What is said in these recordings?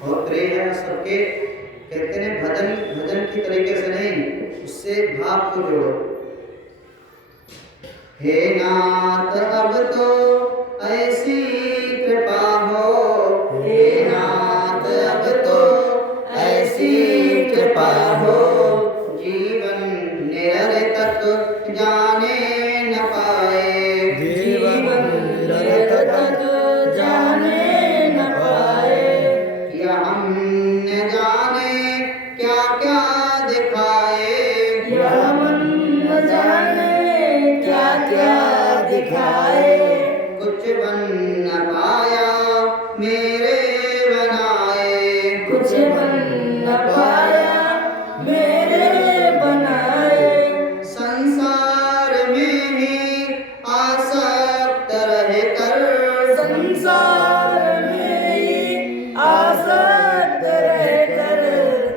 बहुत प्रिय है सबके। कहते हैं भजन भजन की तरीके से नहीं, उससे भाव को जोड़ो। हे नाथ अब तो ऐसी कृपा हो, हे नाथ अब तो ऐसी कृपा हो, जीवन निरर्थक जाने न पाए, जीवन निरर्थक जाने न पाए। या हम न जाने क्या क्या दिखाए, यह मन न जाने क्या क्या दिखाए। कुछ बन न पाया मेरे बनाए, कुछ बन न पाया मेरे बनाए। संसार में ही आसक्त रहकर, संसार में ही आसक्त रहकर,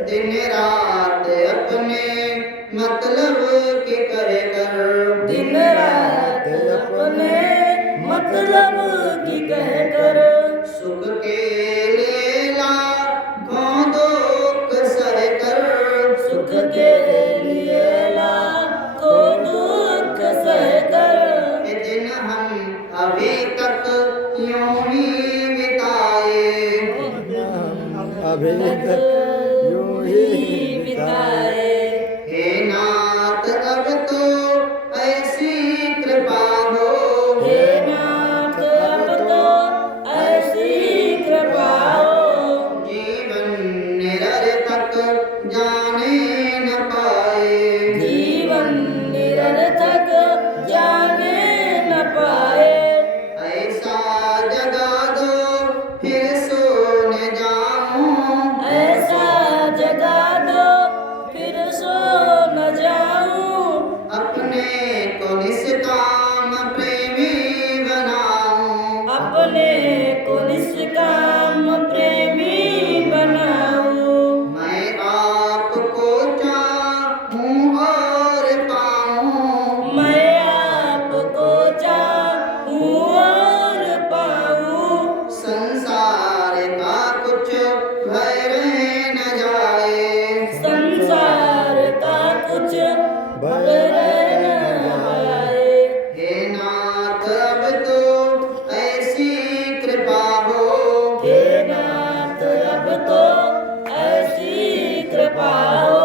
दिन रात अपने मतलब के कहकर, दिन रात अपने मतलब की कहकर, सुख के लिए लाखों दुख सहकर, सुख के लिए लाखों दुख सहकर, ये दिन हम अभी तक यूं ही बिताए, अभी तक यूं ही बिताए। हे नाथ अब तो ऐसी कृपा हो, हे नाथ अब तो ऐसी कृपा हो, जीवन निरर्थक जाने न पाए, जीवन निरर्थक जाने न पाए। ऐसा जगा दो फिर सो न जाऊं, ऐसा जगा दो फिर सो न जाऊं, अपने को निष्काम प्रेमी बनाऊं, अपने को निष्काम प्रेमी बनाऊं। मैं आपको चाहूं और पाऊं, मैं आपको चाहूं और पाऊं, संसार का कुछ भय रह न जाए, संसार का कुछ भय न आए। हे नाथ अब तो ऐसी कृपा हो, हे नाथ अब तो ऐसी कृपा हो,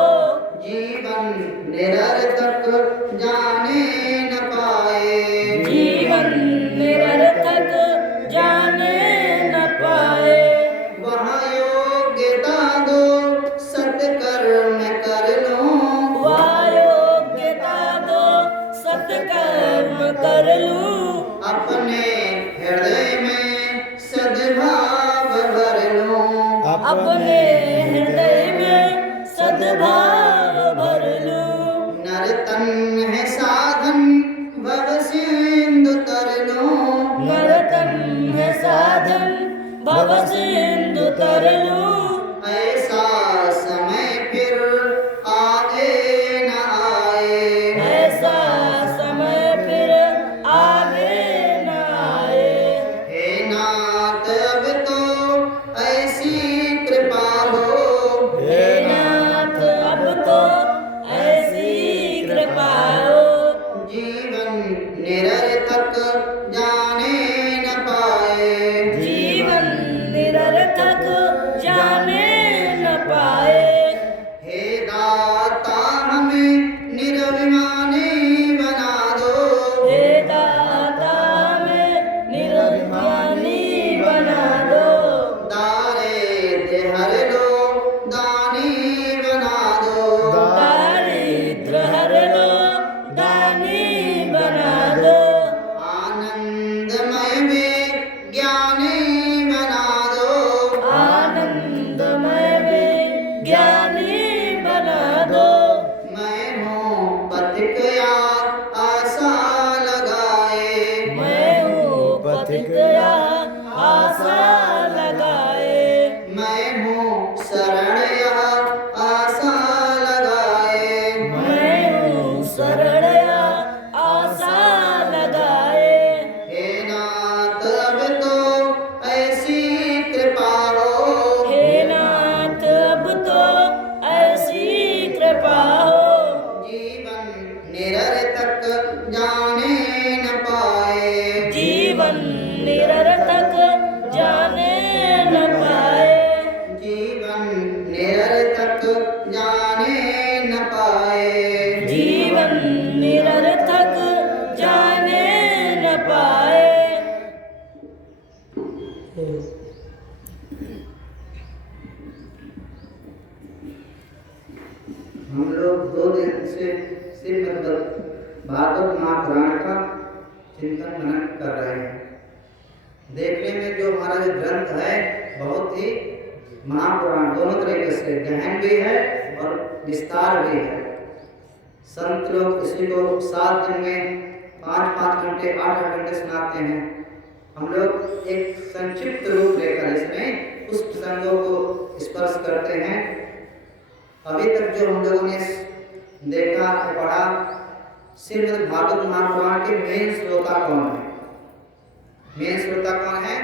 जीवन निरर्थक जाने न पाए, जीवन निरर्थक जाने न पाए। वहाँ योग्यता दो सत्कर्म कर लूं, वायोग्यता दो सत्कर्म कर लूं, अपने हृदय में सद्भाव भर लूं, अपने हृदय में सद्भाव भर लूं। नर्तन है साधन भव सिंधु तर लूं, नर्तन है साधन भव सिंधु तर लूं, ऐसा समय फिर आगे न आए, ऐसा समय फिर आगे न आए। हे नाथ अब तो ऐसी कृपा हो, से श्रीमद् भागवत महापुराण का चिंतन मनन कर रहे हैं। देखने में जो हमारा जो ग्रंथ है बहुत ही महापुराण दोनों तरीके से गहन भी है और विस्तार भी है। संत लोग इसी को 7 दिन में 5-5 घंटे 8-8 घंटे सुनाते हैं। हम लोग एक संक्षिप्त रूप लेकर इसमें उस प्रसंगों को स्पर्श करते हैं। अभी तक जो हम लोगों ने देखा पढ़ा, श्रीमद् भागवत महापुराण के मेन श्रोता कौन है? मेन श्रोता कौन है?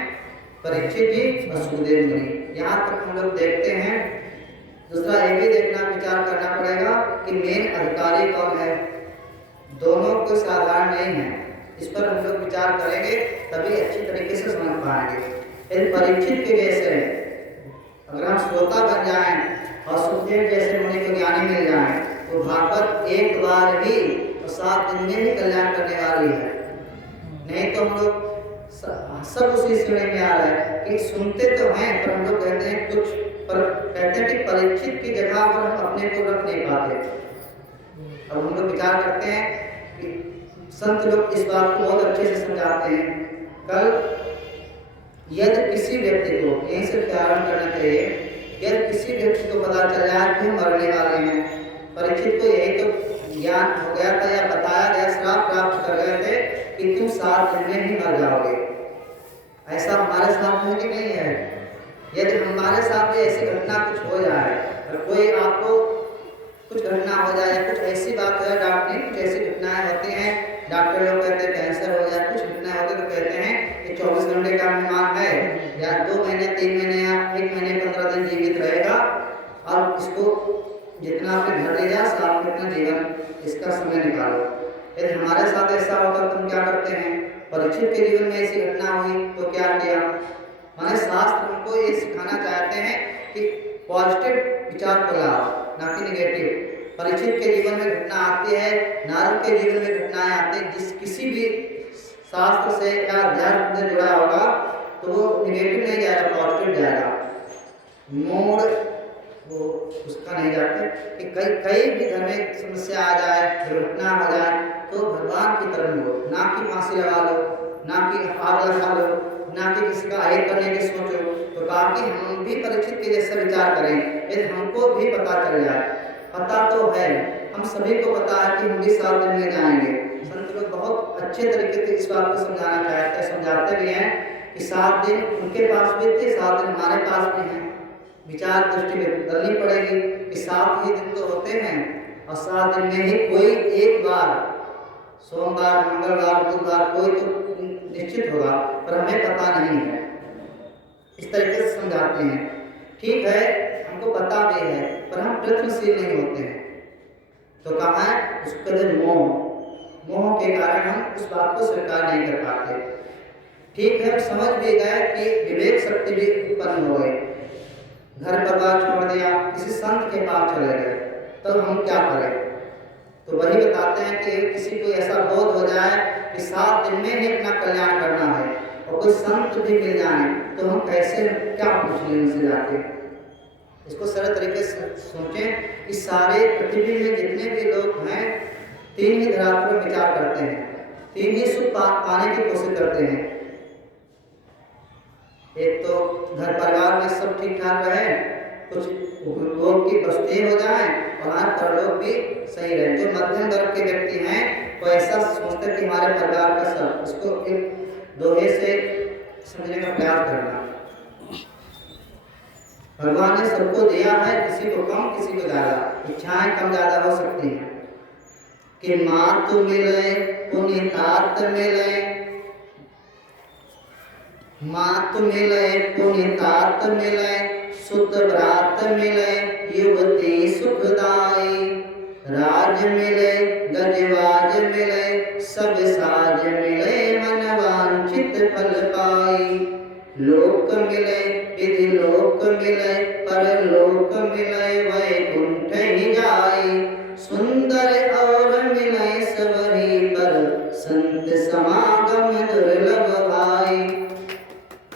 परीक्षित जी और सुखदेव मुनि। यहाँ तक हम लोग देखते हैं। दूसरा ये भी देखना विचार करना पड़ेगा कि मेन अधिकारी कौन है। दोनों को साधारण नहीं है, इस पर हम लोग विचार करेंगे तभी अच्छी तरीके से समझ पाएंगे। यदि परीक्षित के जैसे अगर हम श्रोता बन जाएं और सुखदेव जैसे मुनि को ज्ञानी मिल जाएं तो भागवत एक बार ही और 7 दिन में ही कल्याण करने वाली है। नहीं तो हम लोग सब उसी श्रेणी में आ रहा है कि सुनते तो हैं पर हम लोग कहते हैं कुछ, पर कहते हैं कि परीक्षित की जगह पर हम अपने को रख नहीं पाते। अब हम लोग विचार करते हैं कि संत लोग इस बात को बहुत अच्छे से समझाते हैं। कल यदि किसी व्यक्ति को यहीं से प्रारंभ करना चाहिए, यदि किसी व्यक्ति को पता चल जाए कि हम मरने वाले हैं, परीक्षित को यही तो ज्ञान हो गया था या बताया गया, श्राप प्राप्त कर गए थे कि तुम 7 दिन में ही मर जाओगे। ऐसा हमारे साथ में कि नहीं है? यदि हमारे साथ भी ऐसी घटना कुछ हो जाए और कोई आपको कुछ घटना हो जाए, कुछ ऐसी बात हो जाए, डॉक्टर कुछ ऐसी घटनाएं होती हैं, डॉक्टर लोग कहते हैं कैंसर हो जाए, कुछ घटनाएं होती तो कहते हैं कि 24 घंटे का अनुमान है या 2 महीने 3 महीने या 1 महीने 15 दिन जीवित रहेगा और इसको जितना आपने घर ले जा आप अपना जीवन इसका समय निकालो। यदि हमारे साथ ऐसा होता तो हम क्या करते हैं? परीक्षित के जीवन में ऐसी घटना हुई तो क्या किया? माने शास्त्र हमको ये सिखाना चाहते हैं कि पॉजिटिव विचार को लाओ, ना कि निगेटिव। परीक्षित के जीवन में घटना आती है, नारद के जीवन में घटनाएं आती हैं, जिस किसी भी शास्त्र से या अध्यात्म से जुड़ा होगा तो वो निगेटिव नहीं जाएगा, पॉजिटिव जाएगा। मोड़ वो उसका नहीं जाते कि कई भी घर में समस्या आ जाए, दुर्घटना हो जाए तो भगवान की तरफ हो, ना कि फांसी लगा लो, ना कि आग लगा लो, ना कि किसी का अहित करने की सोचो। तो कहा कि हम भी परीक्षित के जैसे विचार करें। यदि हमको भी पता चल जाए, पता तो है, हम सभी को पता है कि हम भी 7 दिन में जाएंगे। संत लोग बहुत अच्छे तरीके से इस बात को समझाना चाहते हैं, समझाते भी हैं कि 7 दिन उनके पास भी थे, 7 दिन हमारे पास भी हैं। विचार दृष्टि बदलनी पड़ेगी कि 7 ही दिन तो होते हैं और 7 दिन में ही कोई एक बार, सोमवार, मंगलवार, बुधवार कोई तो निश्चित होगा, पर हमें पता नहीं है। इस तरीके से समझाते हैं। ठीक है, हमको पता भी है पर हम प्रयत्नशील नहीं होते हैं। तो कहा है उसके लिए मोह के कारण हम उस बात को स्वीकार नहीं कर पाते। ठीक है, समझ भी गए कि विवेक शक्ति भी उत्पन्न हो गई, घर परिवार छोड़ दिया, किसी संत के पास चले गए, तो हम क्या करें? तो वही बताते हैं कि किसी को ऐसा बोध हो जाए कि 7 दिन में ही अपना कल्याण करना है और कोई संत भी मिल जाए तो हम कैसे क्या पूछ लें उनसे जाके। इसको सरल तरीके से सोचें कि सारे पृथ्वी में जितने भी लोग हैं 3 ही धरातल पर विचार करते हैं, 3 ही सुख पाने की कोशिश करते हैं। एक तो घर परिवार में सब ठीक ठाक रहे, कुछ लोग की बस्ती हो जाए और हर परलोक भी सही रहे। जो मध्यम वर्ग के व्यक्ति हैं वो ऐसा सोचते हैं कि हमारे परिवार का सब, उसको एक दोहे से समझने का प्रयास करना। भगवान ने सबको दिया है, किसी को कम किसी को ज्यादा, इच्छाएं कम ज्यादा हो सकती हैं। कि मात मिले पुनितात मिले, मात मिले पुनितात मिले, सुत व्रात मिले युवती सुखदाई, राज मिले गजवाज मिले, सब साज मिले मन वांछित फल पाई। लोक मिले विधि लोक मिले, परलोक मिले वैकुंठ ही जाई। सुंदर और मिले सबरी पर, संत समागम दुर्लभ भाई।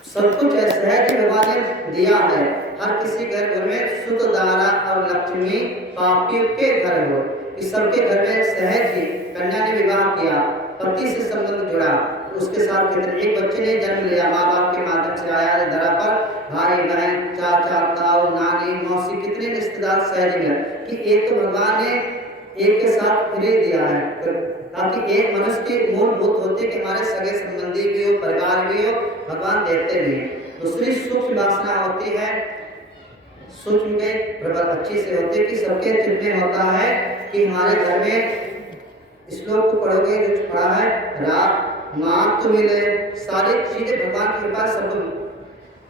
सब कुछ ऐसा है कि भगवान ने दिया है। हर किसी घर में सुख, दारा और लक्ष्मी पापियों के घर हो, कि सबके घर में सहज ही कन्या ने विवाह किया, पति से संबंध जुड़ा, उसके साथ कितने एक बच्चे ने जन्म लिया, माँ बाप के माध्यम से आया है धरा पर, भाई बहन चाचा ताऊ नानी मौसी कितने रिश्तेदार सहज मिले कि एक तो भगवान ने एक के साथ फ्री दिया है, ताकि एक मनुष्य की मूलभूत होती है कि हमारे सगे संबंधी भी हो, परिवार भी हो, भगवान देते भी हैं। दूसरी सूक्ष्म वासना होती है, सूक्ष्म में प्रबल अच्छी से होती है कि सबके चित्त में होता है कि हमारे घर में श्लोक को पढ़ोगे जो पढ़ा है, रात मातु मिले, सारी चीजें भगवान की कृपा सब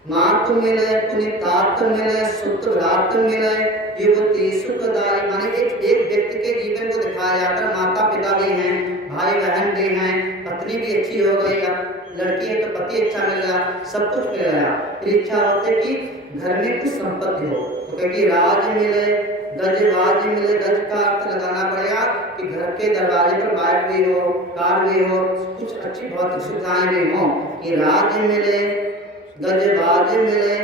मातु मिले, पुनीतात्म मिले, सुतरात मिले, युवती सुखदाई, माने एक व्यक्ति के जीवन को दिखाया जाता है। माता पिता भी हैं, भाई बहन भी हैं, पत्नी भी अच्छी हो गई, अब लड़की है तो पति अच्छा मिल गया, सब कुछ मिल गया। फिर इच्छा होती है कि घर में कुछ संपत्ति हो, तो क्योंकि राज मिले, गजवाज मिले, गज का अर्थ लगाना पड़ेगा कि घर के दरवाजे पर बाइक भी हो, कार भी हो, कुछ अच्छी भौतिक सुविधाएं भी हो, कि राज मिले, गजवाज मिले,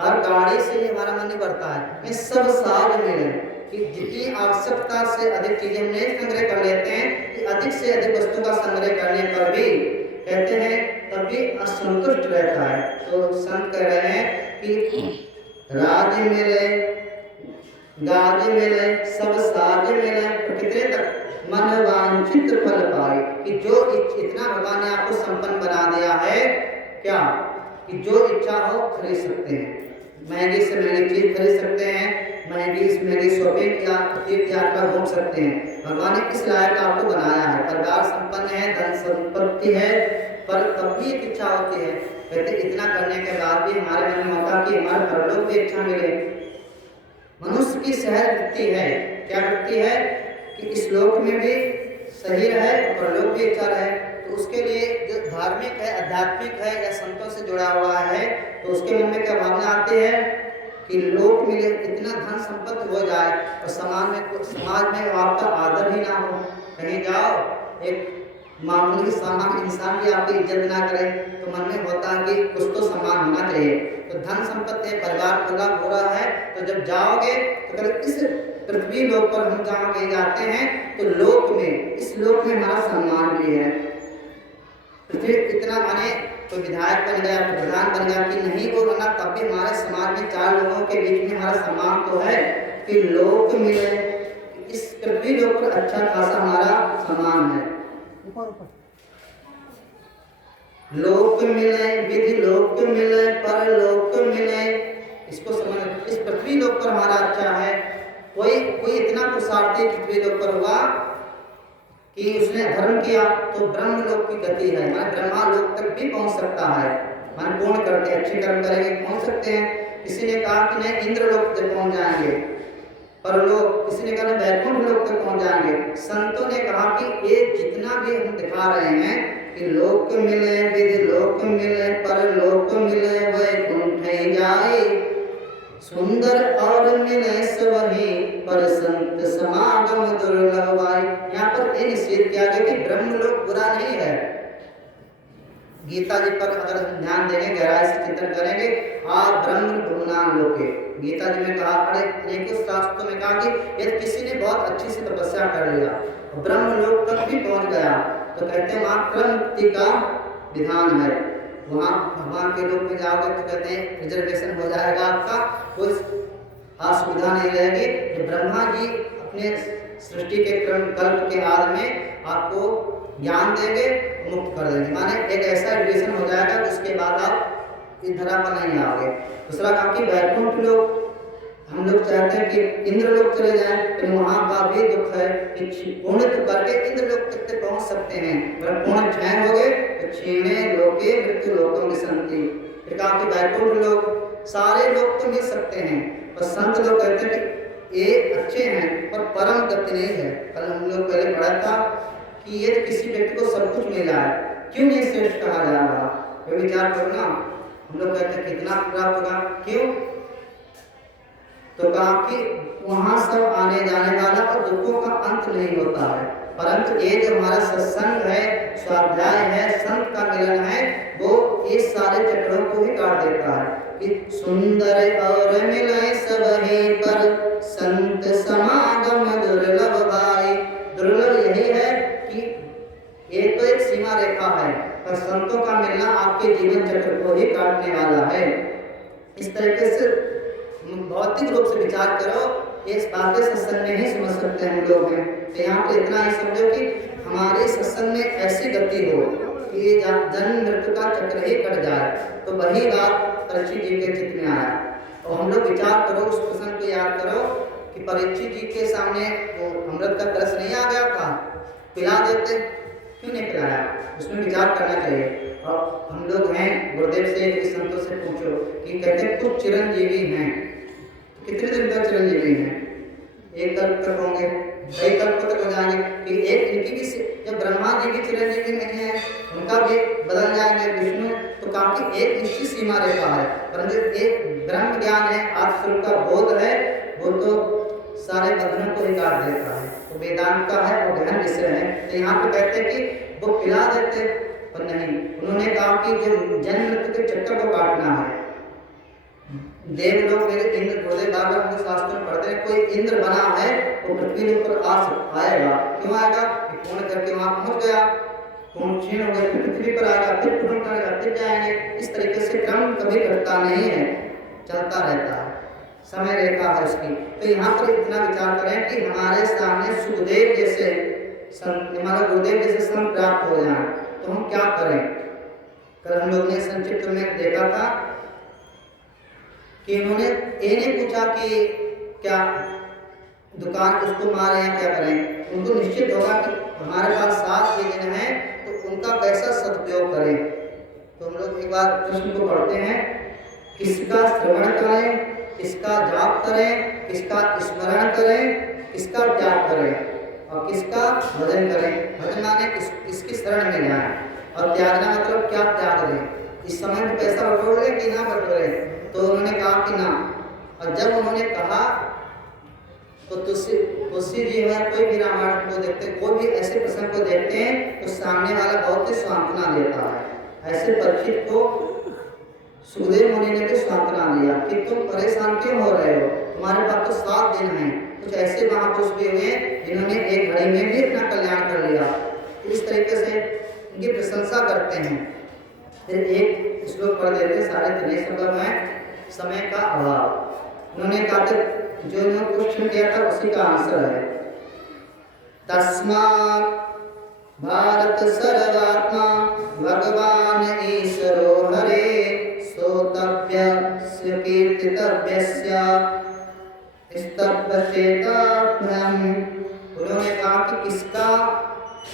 हर गाड़ी से हमारा मन नहीं बढ़ता है, ये सब साज मिले कि जितनी आवश्यकता से अधिक चीजें हम नहीं संग्रह कर लेते हैं कि अधिक से अधिक वस्तु का संग्रह करने पर भी कहते हैं तभी असंतुष्ट रहता है। तो संत कह रहे हैं कि राज मिले, गाज मिले, सब साज मिले, तो कितने तक मन वांछित फल पाए, कि जो इतना भगवान ने आपको संपन्न बना दिया है क्या कि जो इच्छा हो खरीद सकते हैं, महंगी से महंगी चीज खरीद सकते हैं, महंगी से महंगी शॉपिंग या तीर्थ यात्रा घूम सकते हैं। भगवान ने इस लायक आपको बनाया है, परिवार संपन्न है, धन संपत्ति है, पर तब भी एक इच्छा होती है, कहते इतना करने के बाद भी हमारे मन में होता कि हमारे परलोक भी इच्छा मिले। मनुष्य की सहज वृत्ति है, क्या वृत्ति है कि इस लोक में भी सही रहे, परलोक भी इच्छा रहे। तो उसके लिए जो धार्मिक है, आध्यात्मिक है या संतों से जुड़ा हुआ है, तो उसके मन में क्या भावना आती है कि लोक मिले, इतना धन संपत्ति हो जाए और समाज में आपका आदर ही ना हो, कहीं जाओ एक मामूली सामान्य इंसान भी आपकी इज्जत ना करे, तो मन में होता है कि कुछ तो सम्मान होना चाहिए। तो धन संपत्ति परिवार खुला हो रहा है, तो जब जाओगे तो अगर इस पृथ्वी लोक पर हम जहाँ कहीं जाते हैं तो लोक में, इस लोक में हमारा सम्मान भी है। पृथ्वी इतना माने तो विधायक बन गया, प्रधान बन गया कि नहीं वो बना, तब भी हमारे समाज में चार लोगों के बीच में हमारा सम्मान तो है कि लोक मिले, इस पृथ्वी लोक पर अच्छा खासा हमारा सम्मान है। लोक मिले, विधि लोक मिले, परलोक मिले, इसको समझ, इस पृथ्वी लोक पर हमारा अच्छा है। कोई इतना पुरुषार्थी पृथ्वी लोक पर हुआ कि उसने धर्म किया तो ब्रह्म लोक की गति है, माने ब्रह्मा लोक तक भी पहुंच सकता है, माने पूर्ण करके अच्छे कर्म करेंगे पहुंच सकते हैं। किसी ने कहा कि नहीं इंद्र लोक तक पहुंच जाएंगे, परलोक, किसी ने कहा वैकुंठ लोक तक पहुंच जाएंगे। संतों ने कहा कि ये जितना भी हम दिखा रहे हैं कि लोक मिले, विधि लोक मिले, परलोक मिले, वैकुंठ जाए, सुंदर और मिले सवही, पर संत समागम दुर्लभ भाई। यहाँ पर ये निश्चित किया गया कि ब्रह्मलोक बुरा नहीं है। गीता जी पर अगर हम ध्यान देंगे, गहराई से चिंतन करेंगे, आप ब्रह्म भुवनान लोके, गीता जी में कहा, अनेकों शास्त्रों में कहा कि यदि किसी ने बहुत अच्छी सी तपस्या कर लिया और ब्रह्मलोक तक भी पहुंच गया, तो कहते हैं वहाँ क्रमति का विधान है, वहाँ भगवान के लोक में जाओगे तो कहते हैं रिजर्वेशन हो जाएगा आपका, कोई असुविधा नहीं रहेगी। तो ब्रह्मा जी अपने सृष्टि के क्रम कल्प के आद में आपको ज्ञान देंगे, मुक्त कर देंगे, माने एक ऐसा एडुकेशन हो जाएगा जिसके बाद आप इस धरा पर नहीं आओगे। दूसरा काम कि वैकुंठ लोक, हम लोग चाहते हैं कि इंद्र लोक चले जाएं, लेकिन वहाँ का भी दुख है कि पुण्य करके इंद्र लोक तक पहुँच सकते हैं, अगर पुण्य क्षय हो गए तो क्षीणे लोके मृत्यु लोकों में संति। फिर कहा कि वैकुंठ लोक सारे लोग तो मिल सकते हैं, पर संत लोग कहते हैं कि ये अच्छे हैं पर परम गति नहीं है। कल हम लोग पहले पढ़ा था कि ये किसी व्यक्ति को सब कुछ मिला है, क्यों ये श्रेष्ठ कहा जा रहा, तो विचार करना। हम लोग कहते हैं कितना प्राप्त होगा, क्यों, तो कहा कि वहां सब आने जाने वाला और दुखों का अंत नहीं होता है, परंतु ये जो हमारा सत्संग है, स्वाध्याय है, संत का मिलन है, वो इस सारे चक्रों को ही काट देता है कि सुंदर और मिले सब ही पर संत समागम संतों का मिलना आपके जीवन चक्र को ही काटने वाला है। इस तरीके से भौतिक रूप से विचार करो, इस बातें सत्संग में ही समझ सकते हैं हम लोग हैं। तो यहाँ पे इतना ही समझो कि हमारे सत्संग में ऐसी गति हो कि ये जन्म मृत्यु का चक्र ही कट जाए। तो वही बात परीक्षित जी के चित्त में आया। और हम लोग विचार करो, उस प्रसंग को याद करो कि परीक्षित जी के सामने वो अमृत का कलश नहीं आ गया था, पिला देते, क्यों नहीं पिलाया? उसमें विचार करना चाहिए। और हम लोग हैं, गुरुदेव से संतों से पूछो कि कहते हैं कुछ चिरंजीवी हैं, कितने दिन तक चिरंजीवी हैं? एक कल्प तक होंगे, कई कल्प तक हो जाएंगे। कि एक इनकी भी, जब ब्रह्मा जी भी चिरंजीवी नहीं है, उनका भी बदल जाएंगे विष्णु, तो काफी एक निश्चित सीमा रेखा है। परंतु एक ब्रह्म ज्ञान है, आत्मस्वरूप का बोध है, वो तो सारे बंधनों को ही काट देता है। तो वेदांत का है और गहन विषय है। तो यहाँ पे कहते हैं कि वो पिला देते, पर नहीं, उन्होंने कहा कि जो जन्म मृत्यु के चक्कर को काटना है। देव लोग मेरे इंद्र, गुरुदेव बाबा हम शास्त्र में पढ़ते हैं, कोई इंद्र बना है वो पृथ्वी पर आएगा। क्यों आएगा? पूर्ण करके वहां पहुंच गया, पूर्ण क्षीण हो गया, पृथ्वी पर आएगा, फिर पूर्ण करेगा, फिर जाएंगे। इस तरीके से क्रम कभी घटता नहीं है, चलता रहता है, समय रेखा है उसकी। तो यहाँ पर इतना विचार करें कि हमारे सामने सुखदेव जैसे हमारे गुरुदेव जैसे संत प्राप्त हो जाए तो हम क्या करें? कल हम लोग ने संक्षिप्त में देखा था कि उन्होंने ये नहीं पूछा कि क्या दुकान उसको मारे या क्या करें। उनको निश्चित होगा कि हमारे पास 7 दिन है तो उनका कैसा सदुपयोग करें। तो हम लोग एक बार प्रश्न को पढ़ते हैं, किसका श्रवण करें, किसका जाप करें, किसका स्मरण करें, किसका त्याग करें और किसका भजन करें। भजन माने किसकी शरण में जाएं, और त्यागना मतलब क्या त्याग दें। इस समय में पैसा बटोरे कि ना बटोरे? तो उन्होंने कहा कि ना। और जब उन्होंने कहा तो तुलसी जी है, कोई भी रामायण को देखते, कोई भी ऐसे प्रसंग को देखते हैं तो सामने वाला बहुत ही सांत्वना देता है। ऐसे परीक्षित को सुखदेव मुनि ने भी सांत्वना दिया कि तुम परेशान क्यों हो रहे हो, तुम्हारे पास तो 7 दिन हैं। कुछ ऐसे महापुरुष भी हुए जिन्होंने एक घड़ी में भी अपना कल्याण कर लिया। इस तरीके से उनकी प्रशंसा करते हैं। फिर एक श्लोक पढ़ देते, सारे तो नहीं संभव है, समय का अभाव। उन्होंने कहा था जो उन्होंने क्वेश्चन किया था उसी का आंसर है, तस्मात् भारत सर्वात्मा भगवान ईश्वरो हरे सोतव्यस्य कीर्तितव्यस्य स्तब्धचेताभ्यम्। उन्होंने कहा कि किसका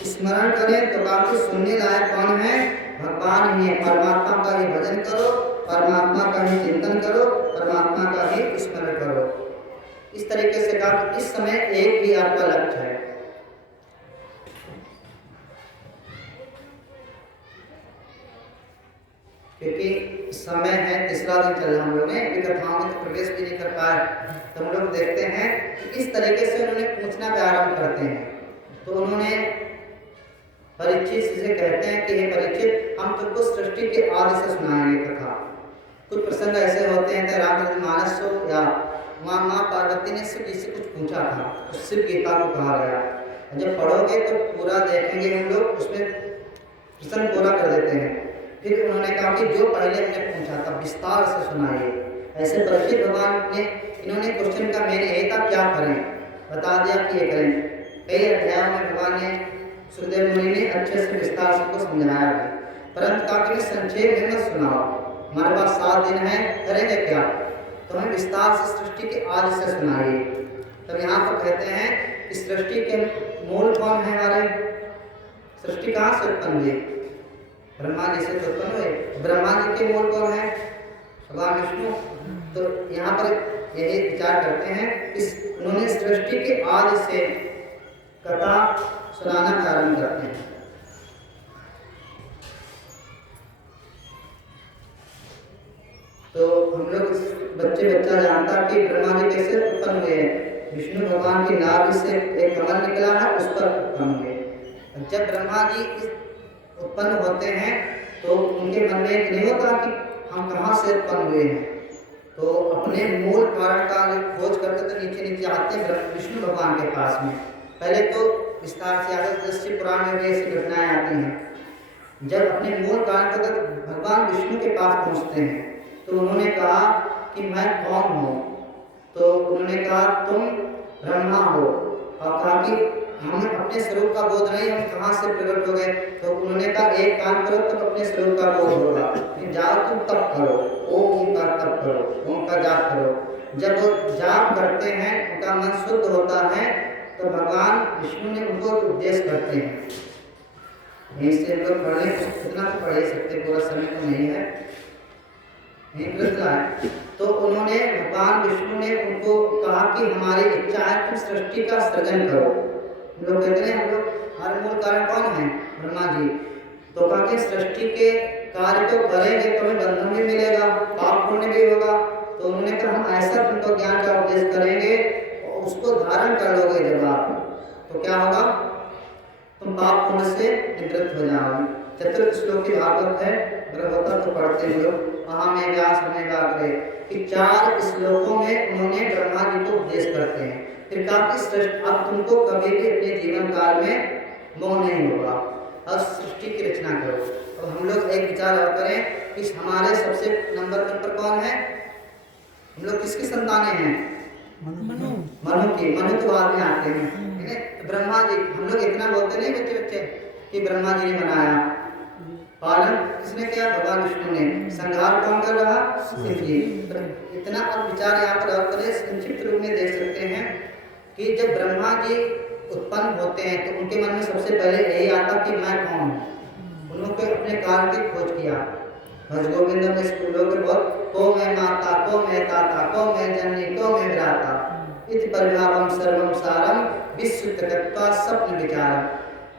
स्मरण करें, तो कहा कि सुनने लायक कौन है? भगवान ही है। परमात्मा का ही भजन करो, परमात्मा का ही चिंतन करो, परमात्मा का ही स्मरण करो। इस तरीके से कहा कि इस समय एक ही आपका लक्ष्य है। क्योंकि समय है, तीसरा दिन चल रहा, हम लोग ने अभी कथाओं में तो प्रवेश भी नहीं कर पाए। तो हम लोग देखते हैं कि इस तरीके से उन्होंने पूछना प्रारंभ करते हैं। तो उन्होंने परीक्षित से कहते हैं कि हे परीक्षित, हम तुमको सृष्टि के आदि से सुनाएंगे कथा। कुछ प्रसंग ऐसे होते हैं कि रामचरितमानस हो या माँ पार्वती ने शिव जी से कुछ पूछा था, तो शिव गीता को कहा गया। जब पढ़ोगे तो पूरा देखेंगे हम लोग, उसमें प्रसंग पूरा कर देते हैं। फिर उन्होंने कहा कि जो पहले हमने पूछा था विस्तार से सुनाइए। ऐसे परीक्षित भगवान ने, इन्होंने क्वेश्चन का मेन यही था क्या करें, बता दिया कि ये करें। कई अध्यायों में भगवान ने, सुखदेव मुनि ने अच्छे से विस्तार से को समझाया है, परंतु कहा कि संक्षेप में मत सुनाओ, हमारे पास 7 दिन है, करेंगे क्या? तो हमें विस्तार से सृष्टि के आदि से सुनाइए। तब यहाँ पर कहते हैं कि सृष्टि के मूल कौन है? हमारे सृष्टि कहाँ से उत्पन्न हुई? ब्रह्मा जी से उत्पन्न हुए। ब्रह्मा जी के मूल कौन है? भगवान विष्णु। तो यहाँ पर यही विचार करते हैं कि उन्होंने सृष्टि के आदि से कथा सुनाना प्रारंभ करते हैं। तो हम लोग बच्चा जानता कि ब्रह्मा जी कैसे उत्पन्न हुए। विष्णु भगवान की नाभि से एक कमल निकला है, उस पर उत्पन्न हुए। जब ब्रह्मा जी उत्पन्न होते हैं तो उनके मन में एक नहीं होता कि हम कहाँ से उत्पन्न हुए हैं, तो अपने मूल कारण का खोज करते तो नीचे आते हैं विष्णु भगवान के पास में। पहले तो विस्तार से आगे दृष्टि पुराण में भी ऐसी घटनाएं आती हैं जब अपने मूल कारण को भगवान विष्णु के पास पहुंचते हैं तो उन्होंने कहा कि मैं कौन हूँ। तो उन्होंने कहा तुम ब्रह्मा हो, और कहा कि हमें अपने स्वरूप का बोध नहीं, हम कहाँ से प्रकट हो गए। तो उन्होंने कहा एक काम करो तब अपने स्वरूप का बोध होगा, जाओ तुम तप करो, ओम का तप करो, ओम का जाप करो। जब वो जाप करते हैं उनका मन शुद्ध होता है तो भगवान विष्णु ने उनको उपदेश करते हैं। यहीं से हम लोग पढ़ने इतना तो पढ़ ही सकते, पूरा समय तो नहीं है, है। तो उन्होंने भगवान विष्णु ने उनको कहा कि हमारी इच्छा है तुम सृष्टि का सृजन करो। लोग कहते हैं हम लोग हमारे मूल कारण कौन है? ब्रह्मा जी। तो कहा कि सृष्टि के कार्य को करेंगे तो हमें बंधन भी मिलेगा, पाप पुण्य भी होगा। तो उन्होंने कहा हम ऐसा तुमको ज्ञान का उपदेश करेंगे और उसको धारण कर लोगे जब आप, तो क्या होगा, तुम पाप पुण्य से निवृत्त हो जाओगे। चतुर्थ श्लोक की भागवत है, अगर होता तो पढ़ते हो। वहाँ में व्यास में बात है कि 4 श्लोकों में उन्होंने ब्रह्मा जी को उपदेश करते हैं। फिर कहा कि सृष्टि अब तुमको कभी भी अपने जीवन काल में मोह नहीं होगा, अब सृष्टि की रचना करो। अब हम लोग एक विचार और करें कि हमारे सबसे नंबर पर कौन है? हम लोग किसकी संतानें हैं? मनु की। मनु तो बाद में आते हैं, ठीक है। तो ब्रह्मा जी, हम लोग इतना बोलते नहीं बच्चे बच्चे कि ब्रह्मा जी ने बनाया, पालन किसने किया? भगवान विष्णु ने। संहार कौन कर रहा? शिव जी। इतना अब विचार यहाँ पर और करें, संक्षिप्त रूप में देख सकते हैं कि जब ब्रह्मा जी उत्पन्न होते हैं तो उनके मन में सबसे पहले यही आता कि मैं कौन हूँ। उन्होंने अपने कार्य की खोज किया। भज गोविंद में स्कूलों के बहुत को मैं माता, को मैं ताता, को मैं जननी, को मैं भ्राता, इति परिभावम सर्वम सारम विश्वतत्वा स्वप्न विचारम।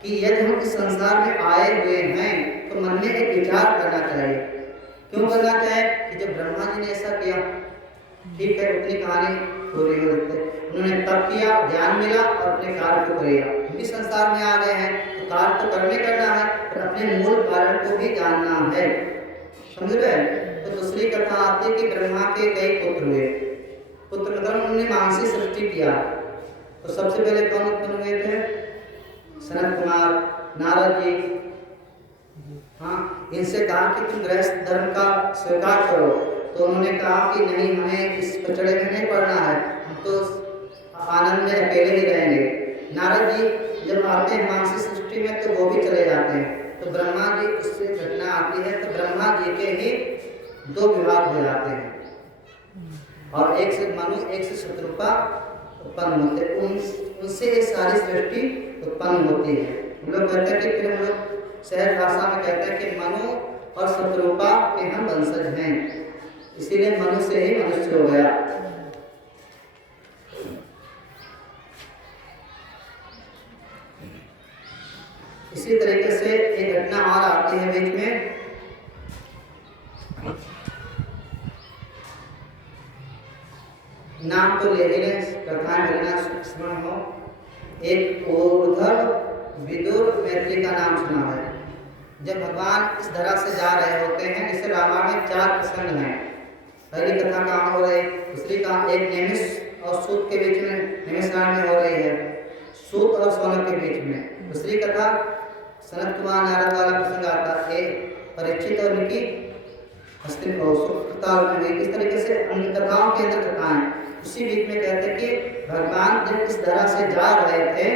कि यदि हम इस संसार में आए हुए हैं तो मन में एक विचार करना चाहिए। क्यों करना चाहिए? कि जब ब्रह्मा जी ने ऐसा किया, ठीक है, उतनी कहानी पूरी हो जाती है। उन्होंने तप किया, ज्ञान मिला और अपने कार्य को किया। हम इस संसार में आ गए हैं तो कार्य तो करना है, पर अपने मूल कारण को भी जानना है, समझ रहे? तो दूसरी कथा आती है कि ब्रह्मा के कई पुत्र हुए। पुत्र मतलब उन्होंने मानसिक सृष्टि किया। तो सबसे पहले कौन उत्पन्न हुए थे? सनत कुमार, नारद जी। हाँ, इनसे कहा कि तुम गृहस्थ धर्म का स्वीकार करो। तो उन्होंने कहा कि नहीं, हमें इस पचड़े में नहीं पड़ना है, हम तो आनंद में अकेले ही रहेंगे। नारद जी जब आते हैं मानसिक सृष्टि में तो वो भी चले जाते हैं। तो ब्रह्मा जी, उससे घटना आती है तो ब्रह्मा जी के ही 2 विभाग हो जाते हैं और एक से मनु, एक से शत्रुपा उत्पन्न होते हैं। उनसे ये सारी सृष्टि उत्पन्न होती है। हम लोग कहते हैं कि फिर हम लोग सहज भाषा में कहते हैं कि मनु और शत्रुपा के हम वंशज हैं, इसीलिए मनु से ही मनुष्य हो गया। इसी तरीके से एक घटना और आती है बीच में। नाम तो ले ही रहे, कथाएं बोलना स्मरण हो। एक उद्धव, विदुर, मैत्री का नाम सुना है। जब भगवान इस धरा से जा रहे होते हैं, जिसे रामायण में 4 प्रसंग हैं। पहली कथा कहाँ हो रही? दूसरी कथा एक नेमिष और सूत के बीच में, नेमिषारण्य में हो रही है, सूत और सौनक के बीच में। दूसरी कथा सनत कुमार नारद वाला प्रसंग आता है, परीक्षित और उनकी हस्तिन और सुखता में हुई। इस तरीके से अन्य कथाओं के अंदर कथाएं। उसी बीच में कहते हैं कि भगवान जब इस धरा से जा रहे थे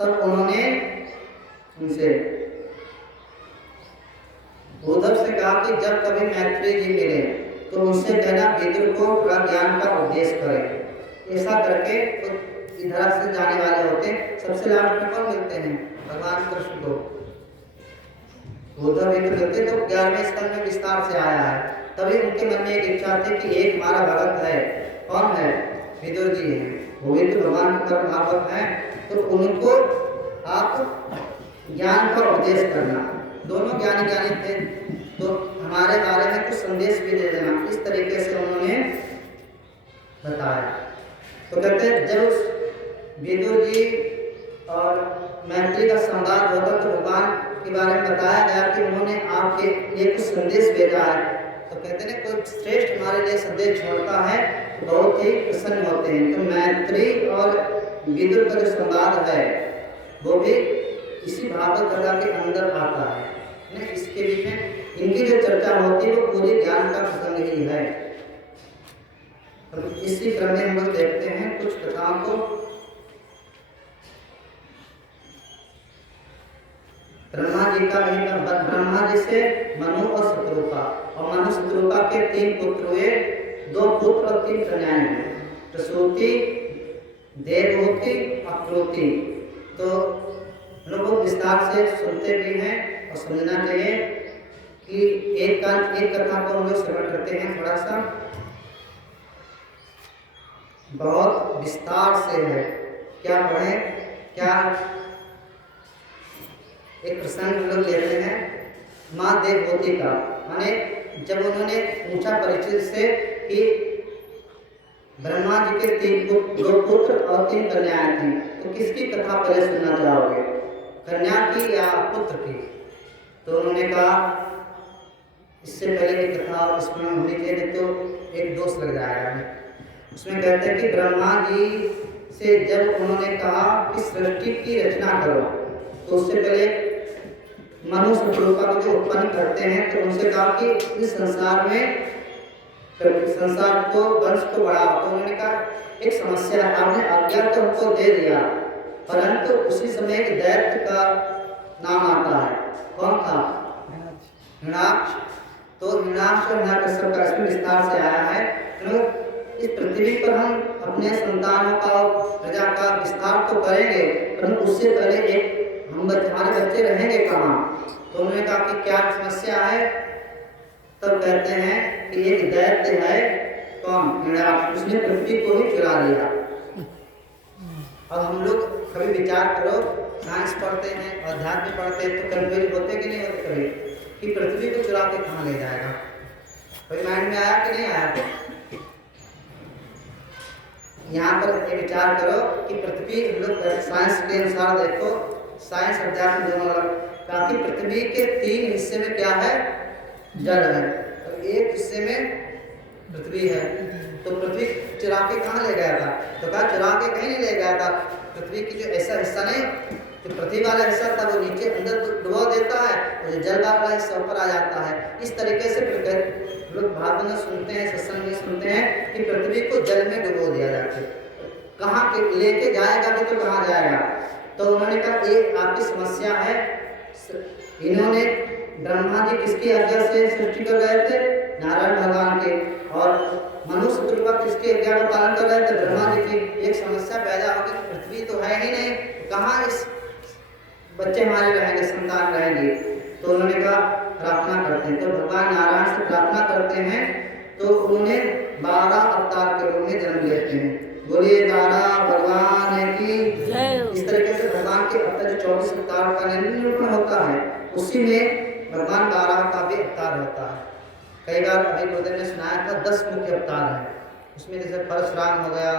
तब उन्होंने उनसे उद्धव से कहा कि जब कभी मैत्री जी मिले तो उनसे कहना विदुर को थोड़ा ज्ञान का उपदेश करें। ऐसा करके तो इधर से जाने वाले होते हैं। सबसे लास्ट में कौन मिलते हैं? भगवान कृष्ण को। उद्धव विदुर मिलते तो 11वें स्कंद में विस्तार से आया है। तभी उनके मन में एक इच्छा थी कि एक हमारा भगत है, कौन है? विदुर जी हैं, वो भी तो भगवान के परम भागवत हैं, तो उनको आप ज्ञान का उपदेश करना। दोनों ज्ञानी थे, तो हमारे बारे में कुछ संदेश भी दे देना। इस तरीके से उन्होंने बताया। तो कहते हैं जब विदुर जी और मैत्री का संवाद होता तो भगवान के बारे में बताया गया कि उन्होंने आपके लिए कुछ संदेश भेजा है। तो कहते हैं कोई श्रेष्ठ हमारे लिए संदेश छोड़ता है तो बहुत ही प्रसन्न होते हैं। तो मैत्री और विदुर का जो संवाद है वो भी इसी भागवत कथा के अंदर आता है। नहीं, इसके बीच में इनकी जो चर्चा होती है वो पूरी ज्ञान का प्रसंग ही है। तो इसी क्रम में हम लोग देखते हैं कुछ कथाओं को। ब्रह्मा जी से मनु और शत्रुपा, और मनु शत्रुपा के 3 पुत्र हुए, 2 पुत्र और 3 कन्याएं हुई, प्रसूति, देवहूति, अक्रूति। तो लोग विस्तार से सुनते भी हैं और समझना चाहिए कि एक कथा को हम लोग श्रवण करते हैं, थोड़ा सा बहुत विस्तार से है। क्या पढ़ें, क्या एक प्रसंग हम लोग लेते हैं माँ देवहूति का। माने जब उन्होंने पूछा परीक्षित से कि ब्रह्मा जी के 2 पुत्र और 3 कन्याएं थी, तो किसकी कथा पहले सुनना चाहोगे, कन्या की या पुत्र की? तो उन्होंने कहा इससे पहले एक कथा इसमें होनी चाहिए, तो एक दोष लग जाएगा। उसमें कहते हैं कि ब्रह्मा जी से जब उन्होंने कहा कि सृष्टि की रचना करो, तो उससे पहले मनु शत्रुपा को जो उत्पन्न करते हैं, तो उनसे कहा कि इस संसार में संसार को वंश को बढ़ाओ। तो उन्होंने कहा एक समस्या है, आपने आज्ञा तो हमको दे दिया, परंतु उसी समय एक दैत्य का नाम आता है। कौन था? हिरण्याक्ष। तो हिरण्याक्ष और हिरण्यकश्यप का इसमें विस्तार से आया है। तो इस पृथ्वी पर हम अपने संतानों का, प्रजा का विस्तार तो करेंगे, परंतु उससे पहले एक हमारे बच्चे रहेंगे कहाँ? तो उन्होंने कहा कि क्या समस्या है? तब कहते हैं कि एक दैत्य है, कौन? हिरण्याक्ष, उसने पृथ्वी को ही चुरा लिया। अब हम लोग कभी विचार करो, साइंस पढ़ते हैं, अध्यात्म पढ़ते हैं, तो कन्फ्यूज होते कि नहीं होते कभी कि पृथ्वी को चुरा के कहाँ ले जाएगा? कोई माइंड में आया कि नहीं आया? यहाँ पर ये विचार करो कि पृथ्वी, हम लोग साइंस के अनुसार देखो, साइंस अध्यात्म दोनों अलग, ताकि पृथ्वी के 3 हिस्से में क्या है? जल है, और 1 हिस्से में पृथ्वी है। तो पृथ्वी चुरा के कहाँ ले गया था? तो कहा चुरा के कहीं नहीं ले गया था। पृथ्वी की जो ऐसा हिस्सा नहीं, जो पृथ्वी वाला हिस्सा था वो नीचे अंदर डुबो देता है, और जो जल वाला हिस्सा ऊपर आ जाता है। इस तरीके से लोग भागवत में सुनते हैं, सत्संग में सुनते हैं कि पृथ्वी को जल में डुबो दिया जाता है। कहाँ के लेके जाएगा भी, तो कहाँ जाएगा? तो उन्होंने कहा एक आपकी समस्या है। इन्होंने ब्रह्मा जी किसकी आज्ञा से सृष्टि कर रहे थे? नारायण भगवान के। और मनु शत्रुपा किसकी आज्ञा का पालन कर रहे थे? ब्रह्मा जी की। एक समस्या पैदा होगी, पृथ्वी तो है ही नहीं, कहाँ इस बच्चे हमारे रहेंगे, संतान रहेंगे? तो उन्होंने कहा प्रार्थना करते हैं। तो भगवान नारायण से प्रार्थना करते हैं, तो उन्होंने 12 अवतार के रूप में जन्म लेते हैं। बोलिए नारायण भगवान की जय। इस तरीके से भगवान के अवतार जो 24 अवतार का निरूपण होता है, उसी में भगवान 12 का भी अवतार होता है। कई बार अभी गुरुदेव ने सुनाया था 10 मुख्य अवतार हैं। उसमें जैसे परशुराम हो गया,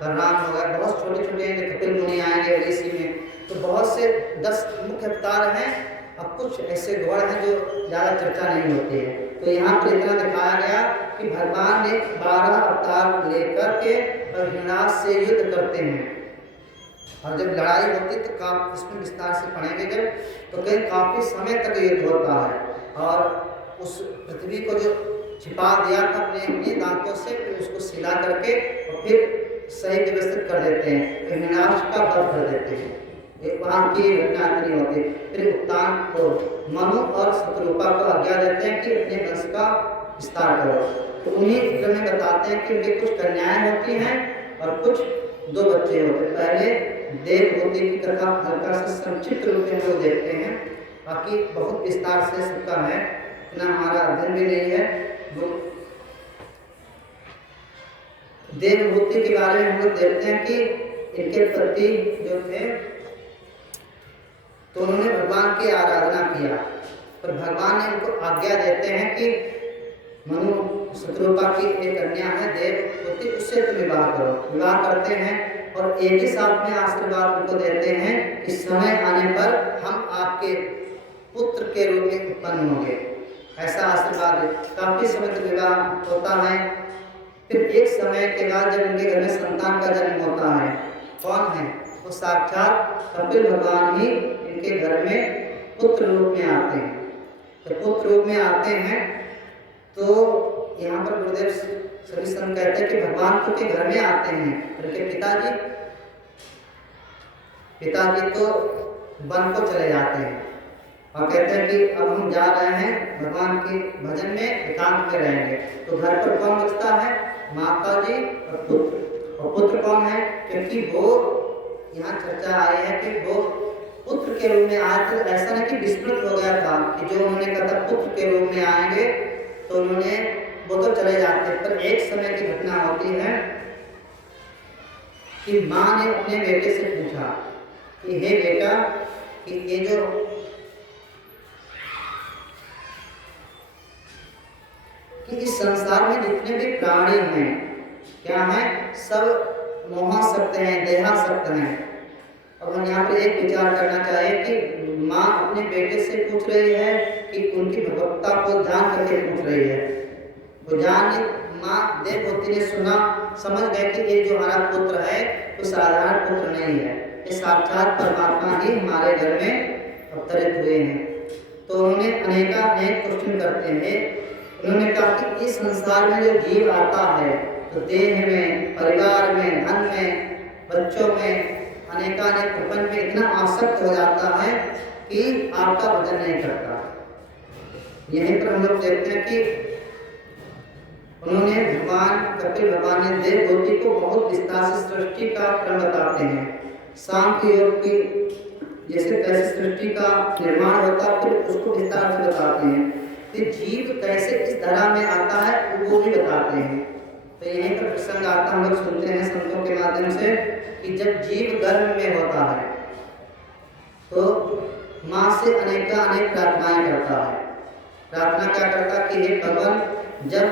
बलराम हो गया, बहुत छोटे छोटे हैं, कपिल मुनि आएंगे ऋषि में, तो बहुत से 10 मुख्य अवतार हैं। अब कुछ ऐसे गौड़ हैं जो ज़्यादा चर्चा नहीं होती है। तो यहाँ पर इतना दिखाया गया कि भगवान ने 12 अवतार लेकर के और हिरण्याक्ष से युद्ध करते हैं। और जब लड़ाई होती तो काफी, इसमें विस्तार से पढ़ेंगे जब, तो कहीं काफ़ी समय तक युद्ध होता है। और उस पृथ्वी को जो छिपा दिया था अपने दांतों से, फिर उसको सिला करके और फिर सही व्यवस्थित कर देते हैं, फिर हिरण्याक्ष का वध कर देते हैं। एक वहाँ की घटना इतनी होती। फिर उत्तान को मनु और शत्रुपा को आज्ञा देते हैं कि अपने वंश का विस्तार करो। तो उन्हीं क्रम में बताते हैं कि उनके कुछ कन्याएं होती हैं और कुछ 2 बच्चे होते हैं। पहले देवहूति की कथा हल्का सा संक्षिप्त रूप में हम लोग देखते हैं, बाकी बहुत विस्तार से सबका है, इतना हमारा अध्ययन भी नहीं है। देवहूति के बारे में हम लोग देखते हैं कि इनके पति जो थे, तो उन्होंने भगवान की आराधना किया, पर भगवान ने उनको आज्ञा देते हैं कि मनु शत्रुपा की एक कन्या है देवहूति, उससे तुम विवाह करो। विवाह करते हैं और एक ही साथ में आशीर्वाद उनको देते हैं कि समय आने पर हम आपके पुत्र के रूप में उत्पन्न होंगे। ऐसा आशीर्वाद काफी समय तक विवाह होता है। फिर एक समय के बाद जब उनके घर में संतान का जन्म होता है, कौन है? वो साक्षात कपिल भगवान ही इनके घर में पुत्र रूप में आते हैं। तो पुत्र रूप में आते हैं। तो यहाँ पर गुरुदेव सभी संत कहते हैं कि भगवान तो के घर में आते हैं, उनके पिताजी तो वन को चले जाते हैं और कहते हैं कि अब हम जा रहे हैं भगवान के भजन में, एकांत में रहेंगे। तो घर पर कौन बचता है? माता जी और पुत्र। और पुत्र कौन है? क्योंकि वो यहाँ चर्चा आई है कि वो पुत्र के रूप में आए थे। ऐसा नहीं कि विस्मृत हो गया था कि जो उन्होंने कहा था पुत्र के रूप में आएंगे तो उन्होंने वो तो चले जाते। पर एक समय की घटना होती है कि माँ ने अपने बेटे से पूछा कि हे बेटा, कि ये जो कि इस संसार में जितने भी प्राणी हैं क्या हैं? सब मोहासक्त हैं, देहासक्त हैं। अब हम यहाँ पर एक विचार करना चाहिए कि माँ अपने बेटे से पूछ रही है कि उनकी भगवत्ता को जान करके पूछ रही है। वो जान माँ देवभूति ने सुना, समझ गए कि ये जो हमारा पुत्र है वो साधारण पुत्र नहीं है, ये साक्षात परमात्मा ही हमारे घर में अवतरित हुए हैं। तो उन्होंने अनेक क्वेश्चन करते हैं। उन्होंने कहा कि इस संसार में जो जीव आता है तो देह में, परिवार में, धन में, बच्चों में, अनेकानेक प्रपंच में इतना आसक्त हो जाता है कि आपका भजन नहीं करता। यहीं पर हम लोग देखते हैं कि उन्होंने कपिल भगवान ने देवभूति को बहुत विस्तार से सृष्टि का क्रम बताते हैं। सांख्य योग की जैसे कैसे सृष्टि का निर्माण होता है, फिर उसको विस्तार से बताते हैं। फिर जीव कैसे इस धरा में आता है वो भी बताते हैं। तो यहीं पर प्रसंग आता हम लोग सुनते हैं संतों के माध्यम से कि जब जीव गर्भ में होता है तो माँ से अनेक प्रार्थनाएं करता है। प्रार्थना क्या करता कि हे भगवान, जब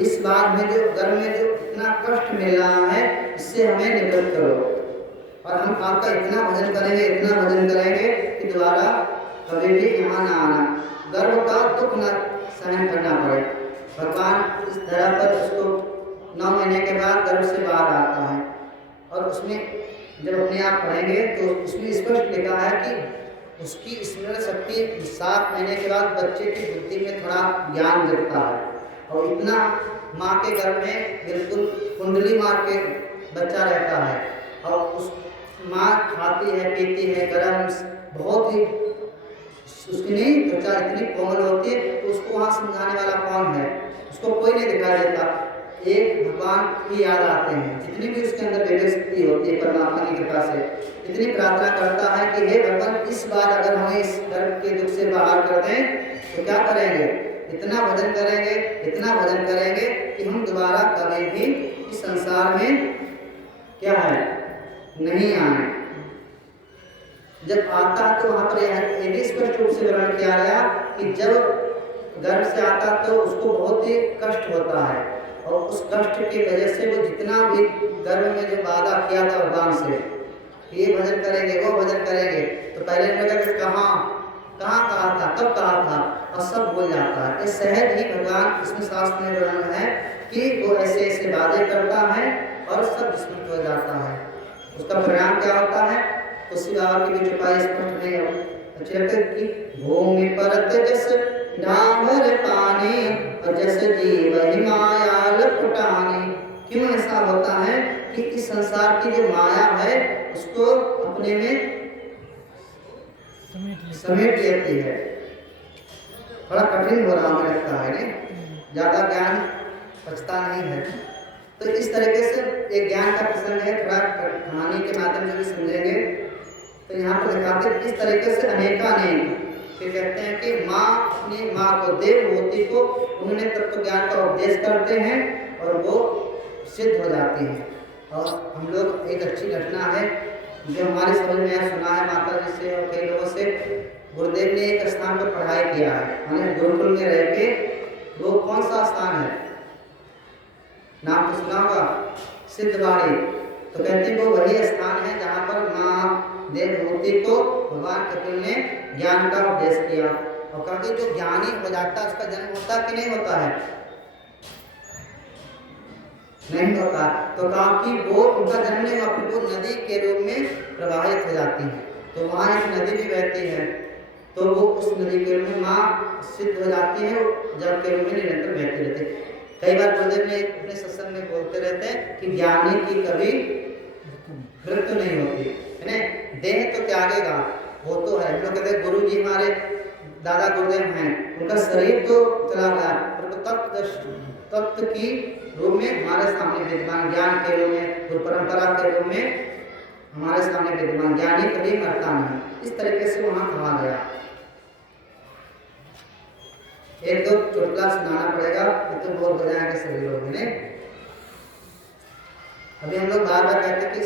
इस बात में जो गर्भ में जो इतना कष्ट मिल रहा है इससे हमें निवृत्त करो और हम आपका इतना भजन करेंगे कि दोबारा कभी भी यहाँ ना आना, गर्भ का दुख न सहन करना पड़े। भगवान इस धरा पर उसको 9 महीने के बाद गर्भ से बाहर आता है और उसमें जब अपने आप पढ़ेंगे तो उसमें स्पष्ट लिखा है कि उसकी स्मरण शक्ति 7 महीने के बाद बच्चे की बुद्धि में थोड़ा ज्ञान जगता है और इतना माँ के गर्भ में बिल्कुल कुंडली मार के बच्चा रहता है और उस माँ खाती है, पीती है, गर्म बहुत ही उसकी नहीं त्वचा इतनी कोमल होती है। तो उसको वहाँ समझाने वाला कौन है? उसको कोई नहीं दिखाई देता। एक भगवान की याद आते हैं, जितनी भी उसके अंदर विवेक शक्ति होती है परमात्मा की कृपा से, इतनी प्रार्थना करता है कि हे भगवान, इस बार अगर हमें इस गर्भ के दुख से बाहर कर दें तो क्या करेंगे? इतना भजन करेंगे कि हम दोबारा कभी भी इस संसार में क्या है नहीं आए। जब आता है तो वहाँ पर ये भी स्पष्ट रूप से वर्णन किया गया कि जब गर्भ से आता तो उसको बहुत ही कष्ट होता है और उस कष्ट की वजह से वो जितना भी गर्भ में जो वादा किया था भगवान से ये भजन करेंगे, वो भजन करेंगे, तो पहले लगा कहाँ कहा था, कब कहा था, और सब भूल जाता है। इस सहज ही भगवान इसमें शास्त्र में वर्णन है कि वो ऐसे वादे करता है और सब विस्मृत हो जाता है। उसका परिणाम क्या होता है? उसी बाबा की भी कृपा स्पष्ट नहीं है कि भूमि परत जस डामर पानी और जस जीव हिमायाल पुटानी। क्यों ऐसा होता है कि इस संसार की जो माया है उसको अपने में समेट लेती है। बड़ा कठिन हो रहा हमें लगता है, नहीं ज़्यादा ज्ञान बचता नहीं है। तो इस तरीके से एक ज्ञान का प्रसंग है, थोड़ा कहानी के माध्यम से भी समझेंगे। तो यहाँ पर दिखाते हैं इस तरीके से अनेकानेक फिर कहते हैं कि माँ अपनी माँ को देवभूति को उन्होंने तत्व ज्ञान का उपदेश करते हैं और वो सिद्ध हो जाती हैं। और हम लोग एक अच्छी घटना है जो हमारे समझ में सुना है माता जी से और कई लोगों से। गुरुदेव ने एक स्थान पर पढ़ाई किया है, मैंने गुरुकुल में रह के। वो कौन सा स्थान है? नाम तो सुना होगा, सिद्धबाड़ी। तो कहते वो वही स्थान है जहाँ पर माँ देवभूति को भगवान कपिल ने ज्ञान का उपदेश किया और कहा कि जो ज्ञानी हो जाता है उसका जन्म होता कि नहीं होता है? नहीं होता। तो कहा कि वो उनका जन्म नहीं हुआ, वो नदी के रूप में प्रवाहित हो जाती है। तो वहाँ एक नदी भी बहती है तो वो उस नदी के रूप में माँ सिद्ध हो जाती है, जल के रूप में निरंतर बहते रहते हैं। कई बार गुरुदेव ने अपने सत्संग में बोलते रहते हैं कि ज्ञानी की कभी मृत्यु नहीं होती है ना, देह तो त्यागेगा, वो तो है। हम लोग कहते हैं गुरु जी हमारे दादा गुरुदेव हैं, उनका शरीर तो चला गया पर तत्व की रूप में हमारे सामने विद्यमान, ज्ञान के रूप में, गुरु परंपरा के रूप में हमारे सामने विद्यमान। ज्ञानी कभी मरता नहीं, इस तरीके से वहां कहा गया। एक दो चुटकुला सुनाना पड़ेगा, तो बोर हो जाएंगे सभी लोग ने। अभी हम लोग बार बार कहते हैं कि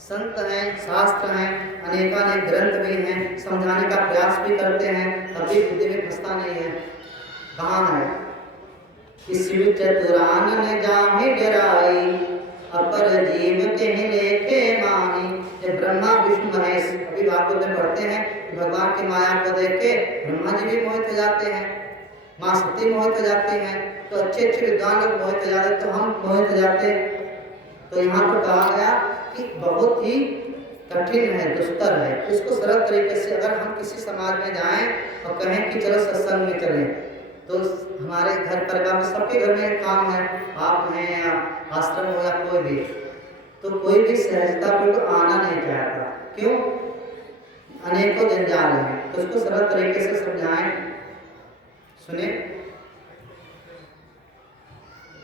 संत हैं, शास्त्र हैं, अनेकानेक ग्रंथ भी हैं, समझाने का प्रयास भी करते हैं, कभी बुद्धि में फंसता नहीं है। कहाँ है कि शिव चतुरानन जाहि डराई, अपर जीव कहीं लेके मानी। जब ब्रह्मा विष्णु महेश, अभी भागवत में पढ़ते हैं कि भगवान की माया को देख के ब्रह्मा जी भी मोहित हो जाते हैं, माँ सती मोहित हो जाती हैं, तो अच्छे अच्छे विद्वान लोग मोहित हो जाते, तो हम मोहित हो जाते। तो यहाँ पर कहा गया कि बहुत ही कठिन है, दुस्तर है। इसको सरल तरीके से अगर हम किसी समाज में जाएं और कहें कि चलो सत्संग में चलें, तो हमारे घर परिवार में सबके घर में काम है, आप हैं या आश्रम हो या कोई भी, तो कोई भी सहजता को तो आना नहीं चाहता। क्यों? अनेकों जंजाल हैं। तो इसको सरल तरीके से समझाएं। सुने,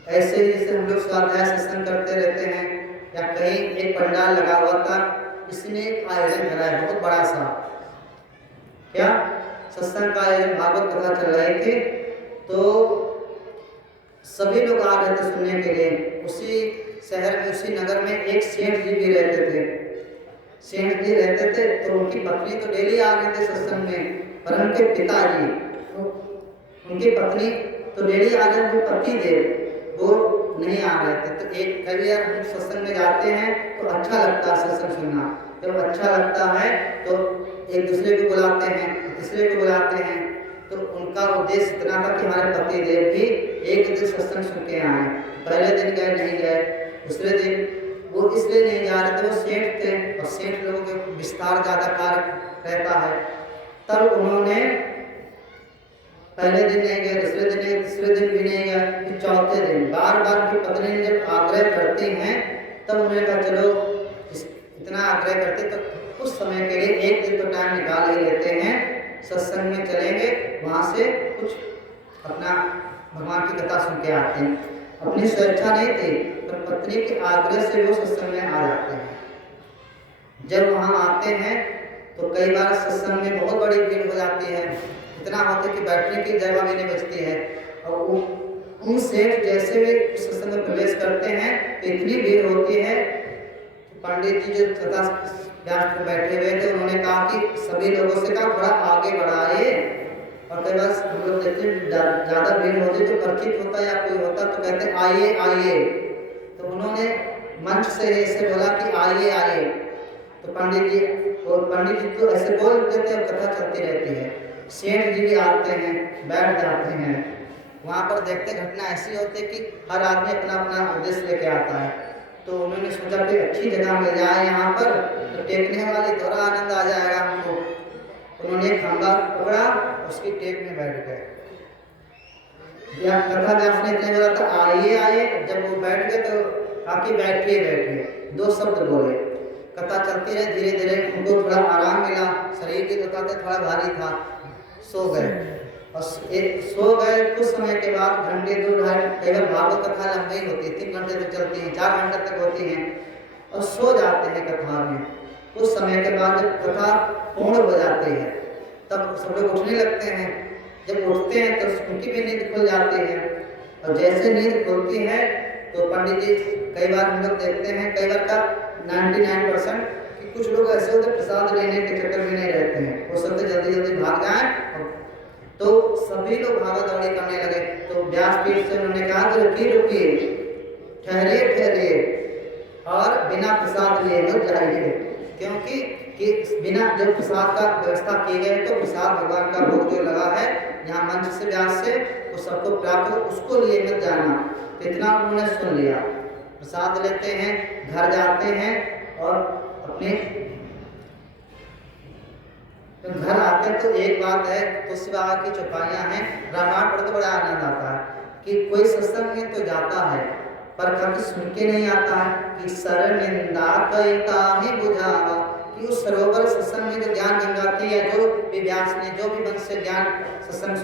ऐसे ही जैसे हम लोग स्वाध्याय सत्संग करते रहते हैं या कहीं एक पंडाल लगा हुआ था, इसने एक आयोजन करा है बहुत बड़ा सा, क्या सत्संग का आयोजन, भागवत कथा चल रही थी, तो सभी लोग आ रहे थे सुनने के लिए। उसी शहर में, उसी नगर में एक सेठ जी भी रहते थे। सेठ जी रहते थे तो उनकी पत्नी तो डेली आ रहे थे सत्संग में, पर उनके पिताजी, उनकी पत्नी तो डेली आ रहे थे, पति देव वो नहीं आ रहे थे। तो एक कभी यार हम सत्संग में जाते हैं तो अच्छा लगता है सत्संग सुनना। जब अच्छा लगता है तो एक दूसरे को बुलाते हैं, तीसरे को बुलाते हैं। तो उनका उद्देश्य इतना था कि हमारे पति देव भी एक दिन सत्संग सुन के आए। पहले दिन गए, नहीं गए, दूसरे दिन वो इसलिए नहीं जा रहे थे, वो सेठ थे और सेठ लोगों के विस्तार ज़्यादा कार्य रहता है। तब उन्होंने पहले दिन नहीं गए, दूसरे दिन नहीं, तीसरे दिन भी नहीं गए, फिर चौथे दिन बार बार की पत्नी ने जब आग्रह करती हैं तब उन्होंने कहा चलो इतना आग्रह करते तो कुछ समय के लिए एक दिन तो टाइम निकाल ही लेते हैं, सत्संग में चलेंगे, वहाँ से कुछ अपना भगवान की कथा सुन के आते हैं। अपनी स्वेच्छा नहीं थी पर पत्नी के आग्रह से वो सत्संग में आ जाते हैं। जब वहाँ आते हैं तो कई बार सत्संग में बहुत बड़ी भीड़ हो जाती है, इतना होता है कि बैठने की जगह भी नहीं बचती है। और उन सेठ जैसे भी सत्संग में प्रवेश करते हैं तो इतनी भीड़ होती है। पंडित जी जो कथा व्यास पर बैठे हुए थे उन्होंने कहा कि सभी लोगों से कहा थोड़ा आगे बढ़ाइए। और कई बार हम लोग देखते हैं ज़्यादा भीड़ होती तो परिचित होता या कोई होता तो कहते आइए आइए, तो उन्होंने मंच से ऐसे बोला कि आइए आइए। तो पंडित जी तो ऐसे बोल देते और कथा चलती रहती है। सेठ जी भी आते हैं, बैठ जाते हैं। वहाँ पर देखते घटना ऐसी होती है कि हर आदमी अपना अपना उद्देश्य लेके आता है। तो उन्होंने सोचा कि अच्छी जगह मिल जाए यहाँ पर तो टेकने वाले थोड़ा आनंद आ जाएगा हमको। उन्होंने खंभा पकड़ा, उसकी टेक में बैठ गए। कथा व्यास ने इतने बोला था आइए आइए, जब वो बैठ गए तो काफी बैठिए बैठिए, दो शब्द बोले। कथा चलती रही, धीरे धीरे उनको थोड़ा आराम मिला, शरीर की कथा थोड़ा भारी था, सो गए। और सो गए कुछ समय के बाद, घंटे 2-2.5, कई बार भागवत कथा लंबी होती है, 3 घंटे तक चलती है, 4 घंटे तक होती हैं, और सो जाते हैं कथा में। कुछ समय के बाद जब कथा पूर्ण हो जाती है तब सब लोग उठने लगते हैं। जब उठते हैं तो उनकी भी नींद खुल जाती है। और जैसे नींद खुलती है तो पंडित जी, कई बार हम लोग देखते हैं, कई बार का 99% कि कुछ लोग ऐसे होते प्रसाद लेने के चक्कर में नहीं रहते हैं, वो सब जल्दी जल्दी भाग जाएं। तो सभी लोग भागा दौड़ी करने लगे। तो व्यासपीठ से उन्होंने कहा कि रुकिए, ठहरिए ठहरिए और बिना प्रसाद लिए मत जाइए, क्योंकि कि बिना जब प्रसाद का व्यवस्था की गई तो प्रसाद भगवान का भोग जो लगा है यहाँ मंच से व्यास से, वो सबको प्राप्त हो, उसको लिए मत जाना। तो इतना उन्होंने सुन लिया। प्रसाद लेते हैं, घर जाते हैं और अपने तो घर आते तो एक बात है, तुलसी बाबा की चौपाइयाँ हैं, रामायण पढ़ते बड़ा आनंद आता है कि कोई सत्संग में तो जाता है पर कभी सुन के नहीं आता है कि सर निंदा कईता ही बुझावा, कि उस सरोवर सत्संग में जो ज्ञान गंगाती है, जो भी व्यास ने जो भी वंश से ज्ञान सत्संग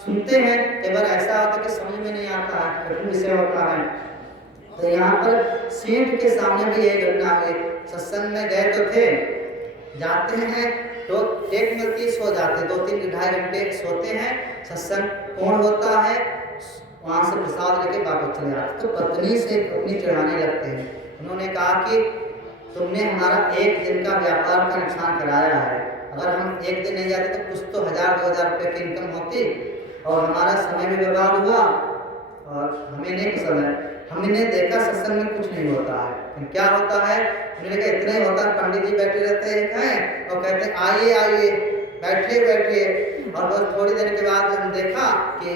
सुनते हैं, कई बार ऐसा होता है कि समझ में नहीं आता है, कठिन विषय होता है। तो यहाँ पर सेठ के सामने भी यही घटना हुई। सत्संग में गए तो थे, जाते हैं तो टेक मिलती सो जाते, 2-3-2.5 घंटे सोते हैं, सत्संग पूर्ण होता है, वहाँ से प्रसाद लेके वापस चले आते। तो पत्नी से पत्नी चढ़ाने लगते हैं। उन्होंने कहा कि तुमने हमारा एक दिन का व्यापार का नुकसान कराया है, अगर हम एक दिन नहीं जाते तो कुछ तो 1000-2000 रुपये की इनकम होती और हमारा समय भी बर्बाद हुआ और हमें नहीं पसंद है। हमने देखा सत्संग में कुछ नहीं होता है, क्या होता है, उन्होंने कहा इतना ही होता है, पंडित जी बैठे रहते हैं और कहते हैं आइए आइए बैठिए बैठिए, और बस थोड़ी देर के बाद हम देखा कि